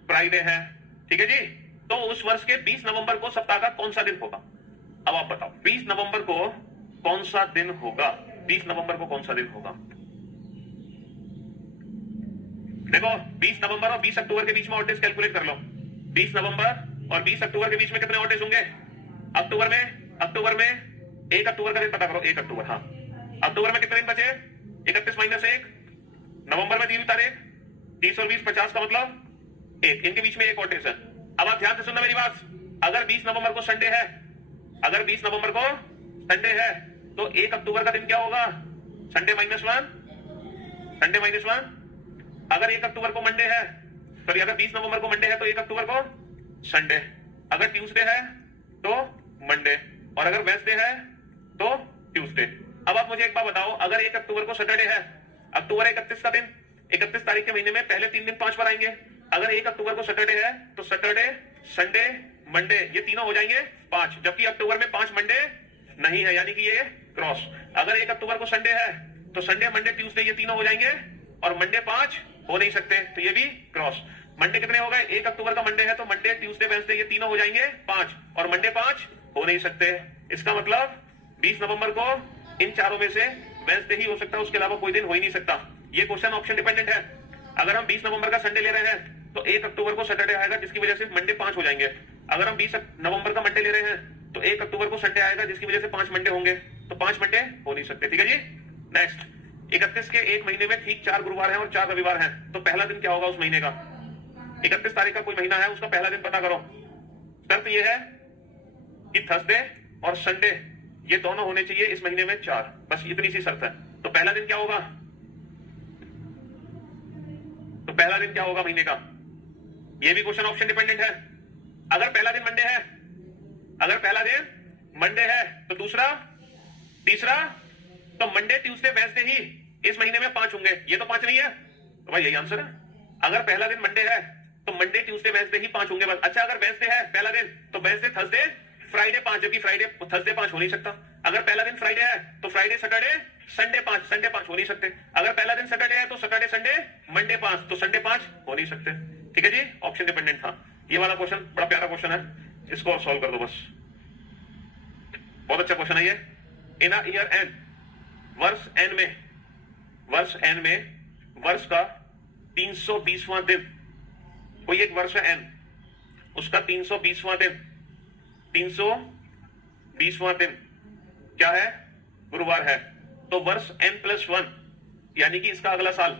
फ्राइडे हैं, ठीक है जी, तो उस वर्ष के 20 नवंबर को सप्ताह का कौन सा दिन होगा। अब आप बताओ 20 नवंबर को कौन सा दिन होगा, 20 नवंबर को कौन सा दिन होगा। देखो 20 नवंबर और 20 अक्टूबर के बीच में ऑड डेज कैलकुलेट कर लो। 20 नवंबर और 20 अक्टूबर के बीच में कितने ऑड डेज होंगे। अक्टूबर में 1 अक्टूबर का दिन पता करो, 1 अक्टूबर, हाँ अक्टूबर में कितने दिन बचे, 31 माइनस 1। नवंबर में दी हुई तारीख 30 और 20 50 का मतलब 1, इनके बीच में एक और डेज है। अब आप ध्यान से सुनना मेरी बात, अगर 20 नवंबर को संडे है, अगर 20 नवंबर को संडे है तो 1 अक्टूबर का दिन क्या होगा, संडे माइनस 1। अगर 1 अक्टूबर को मंडे है, सॉरी अगर 20 नवंबर को मंडे है तो 1 अक्टूबर को संडे, अगर ट्यूसडे है तो मंडे, और अगर वेडनेसडे है तो ट्यूसडे। अब आप मुझे एक बात बताओ, अगर 1 अक्टूबर को सैटरडे है, अक्टूबर 31 का दिन, 31 तारीख के महीने में पहले 3 दिन 5 बार आएंगे। अगर 1 अक्टूबर को सैटरडे है तो सैटरडे, संडे, मंडे, ये तीनों हो जाएंगे 5, जबकि अक्टूबर में 5 मंडे नहीं है, यानी कि ये क्रॉस। अगर 1 अक्टूबर को संडे है तो संडे, मंडे, ट्यूसडे ये तीनों हो जाएंगे, और मंडे 5 हो नहीं सकते, तो ये भी क्रॉस। मंडे कितने हो गए? 1 अक्टूबर का मंडे है तो मंडे, ट्यूसडे, वेंसडे ये तीनों हो जाएंगे 5, और मंडे 5 हो नहीं सकते। इसका मतलब 20 नवंबर को इन चारों में से वेंसडे ही हो सकता है, उसके अलावा कोई दिन हो ही नहीं सकता। ये क्वेश्चन ऑप्शन डिपेंडेंट है। अगर हम 20 नवंबर का संडे ले रहे हैं तो 1 अक्टूबर को सैटरडे आएगा, जिसकी वजह से मंडे 5 हो जाएंगे। अगर हम 20 नवंबर का मंडे ले रहे हैं तो 1 अक्टूबर को संडे आएगा, जिसकी वजह से 5 मंडे होंगे, तो 5 मंडे हो नहीं सकते। ठीक है जी। नेक्स्ट, 31 के एक महीने में ठीक 4 गुरुवार हैं और 4 रविवार हैं, तो पहला दिन क्या होगा उस महीने का? 31 तारीख का कोई महीना है, उसका पहला दिन पता करो। शर्त यह है कि थर्सडे और संडे ये दोनों होने चाहिए इस महीने में 4, बस इतनी सी शर्त है। तो पहला दिन क्या होगा? तो पहला दिन क्या होगा महीने का? ये भी क्वेश्चन ऑप्शन डिपेंडेंट है। अगर पहला दिन मंडे है, अगर पहला दिन मंडे है तो दूसरा, तीसरा, तो मंडे, ट्यूसडे, वेंसडे ही इस महीने में 5 होंगे। ये तो 5 नहीं है, तो भाई यही आंसर है। अगर पहला दिन मंडे है तो मंडे, ट्यूसडे, वेंसडे ही 5 होंगे बस। अच्छा, अगर वेंसडे है पहला दिन तो वेंसडे, थर्सडे, फ्राइडे 5, जबकि फ्राइडे, थर्सडे 5 हो नहीं सकता। अगर पहला दिन फ्राइडे है तो फ्राइडे, सैटरडे, संडे 5, संडे 5 हो नहीं सकते। अगर पहला दिन सैटरडे है तो सैटरडे, संडे, मंडे 5, तो संडे 5 हो नहीं सकते। ठीक है जी, ऑप्शन डिपेंडेंट था। ये वाला क्वेश्चन बड़ा प्यारा क्वेश्चन है, इसको और सॉल्व कर दो बस। बहुत अच्छा क्वेश्चन है ये। इन अ ईयर एन, वर्ष एन में, वर्ष एन में वर्ष का 320वां दिन, कोई एक वर्ष है एन, उसका 320वां दिन, 320वां दिन क्या है? गुरुवार है। तो वर्ष n+1 यानी कि इसका अगला साल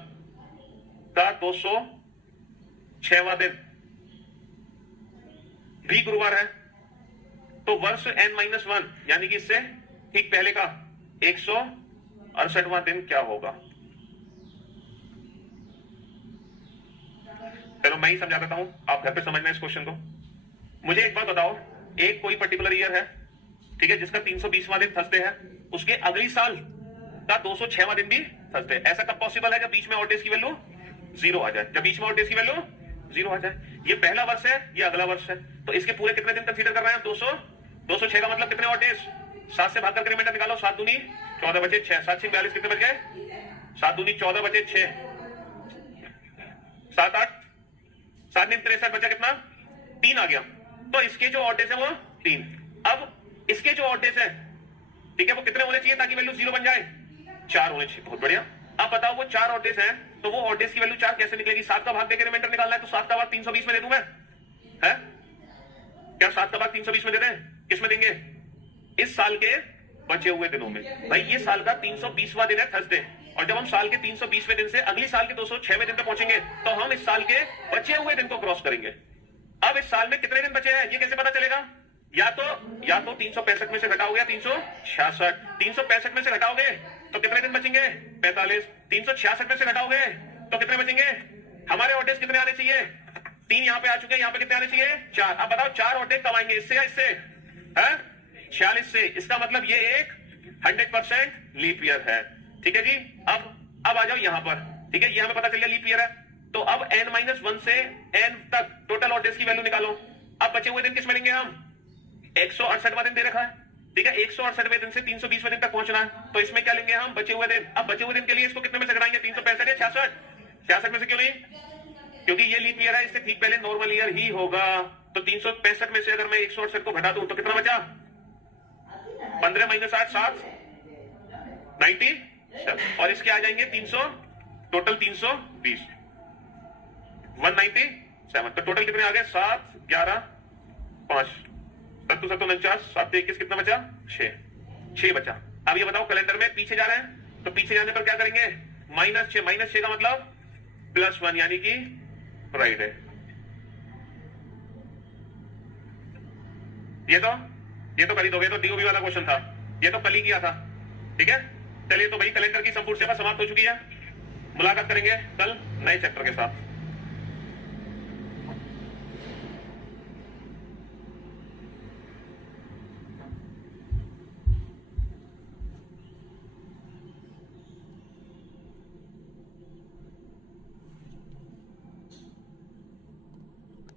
का 206वां दिन भी गुरुवार है। तो वर्ष n-1 यानी कि इससे ठीक पहले का 168वां दिन क्या होगा? चलो मैं ही समझा देता हूं, आप घर पे समझना इस क्वेश्चन को। मुझे एक बात बताओ, एक कोई पर्टिकुलर ईयर है, ठीक है, जिसका 320वां दिन थर्सडे है, उसके अगली साल का 206वां दिन भी थर्सडे। ऐसा कब पॉसिबल है? जब बीच में और डेज की वैल्यू 0 आ जाए, जब बीच में और डेज की वैल्यू 0 आ जाए। ये पहला वर्ष है, ये अगला वर्ष है, तो इसके पूरे कितने दिन कंसीडर कर रहे हैं? 206 का मतलब कितने और डेज? 7 से भाग करके रिमाइंडर निकालो, 7 दूनी 14 बचे 6, 7 6 42, कितने बच गए? 7 दूनी 14 बचे 6, 7 8, 7 दिन 63 बचा, कितना? 3 आ गया। तो इसके जो ऑड डेज है वो 3। अब इसके जो ऑड डेज है, ठीक है, वो कितने होने चाहिए ताकि वैल्यू 0 बन जाए? 4 होने चाहिए। बहुत बढ़िया। अब बताओ वो 4 ऑड डेज हैं, तो वो ऑड डेज की वैल्यू 4 कैसे निकलेगी? 7 का भाग देकर रिमाइंडर निकालना है, तो 7 का भाग 320 में दे दूं मैं, है क्या? 7 का भाग 320 में दे दें? किस में देंगे? इस साल के बचे हुए दिनों में। भाई ये साल का 320वां दिन है थर्सडे, और जब हम साल के 320वें दिन से अगली साल के 206वें दिन तक पहुंचेंगे तो हम इस साल के बचे हुए दिन को क्रॉस करेंगे। अब इस साल में कितने दिन बचे हैं ये कैसे पता चलेगा? या तो 365 में से घटाओगे या 366। 365 में से घटाओगे तो कितने दिन बचेंगे? 45। 366 में से घटाओगे तो कितने बचेंगे? हमारे ऑड डेज कितने आने चाहिए? 3 यहां पे आ चुके हैं, यहां पे कितने आने चाहिए? 4। अब बताओ 4 ऑड डेज कब आएंगे? इससे या इससे? 46 से। इसका मतलब ये एक 100% लीप ईयर है। ठीक है जी। अब आ जाओ यहां पर, ठीक है, ये हमें पता चल गया लीप ईयर है। तो अब n-1 से n तक टोटल ऑड डेज की वैल्यू निकालो। अब बचे हुए दिन किस में लेंगे हम? 168वां दिन दे रखा है, ठीक है, 168वें दिन से 320वें दिन तक पहुंचना है, तो इसमें क्या लेंगे हम? बचे हुए दिन। अब बचे हुए दिन के लिए इसको कितने में से घटाएंगे? 365 या 66? 66 में से क्यों नहीं? क्योंकि ये लीप ईयर है, इससे ठीक पहले नॉर्मल ईयर ही होगा। तो 365 में से अगर मैं 168 को घटा दूं तो कितना बचा? 15 - 8 7 97, और इसके आ जाएंगे 300, टोटल 320, 197। तो टोटल कितने आ गए? 7 11 5 7 7 49, 7 21 कितना बचा? 6 बचा। अब ये बताओ कैलेंडर में पीछे जा रहे हैं, तो पीछे जाने पर क्या करेंगे? -6 का मतलब +1 यानी कि फ्राइडे। ये तो कर ही दोगे, तो डीओबी वाला क्वेश्चन था, ये तो कल ही किया था। ठीक है, चलिए तो भाई कैलेंडर की संपूर्ण सेवा समाप्त हो चुकी है। मुलाकात करेंगे कल नए चैप्टर के साथ।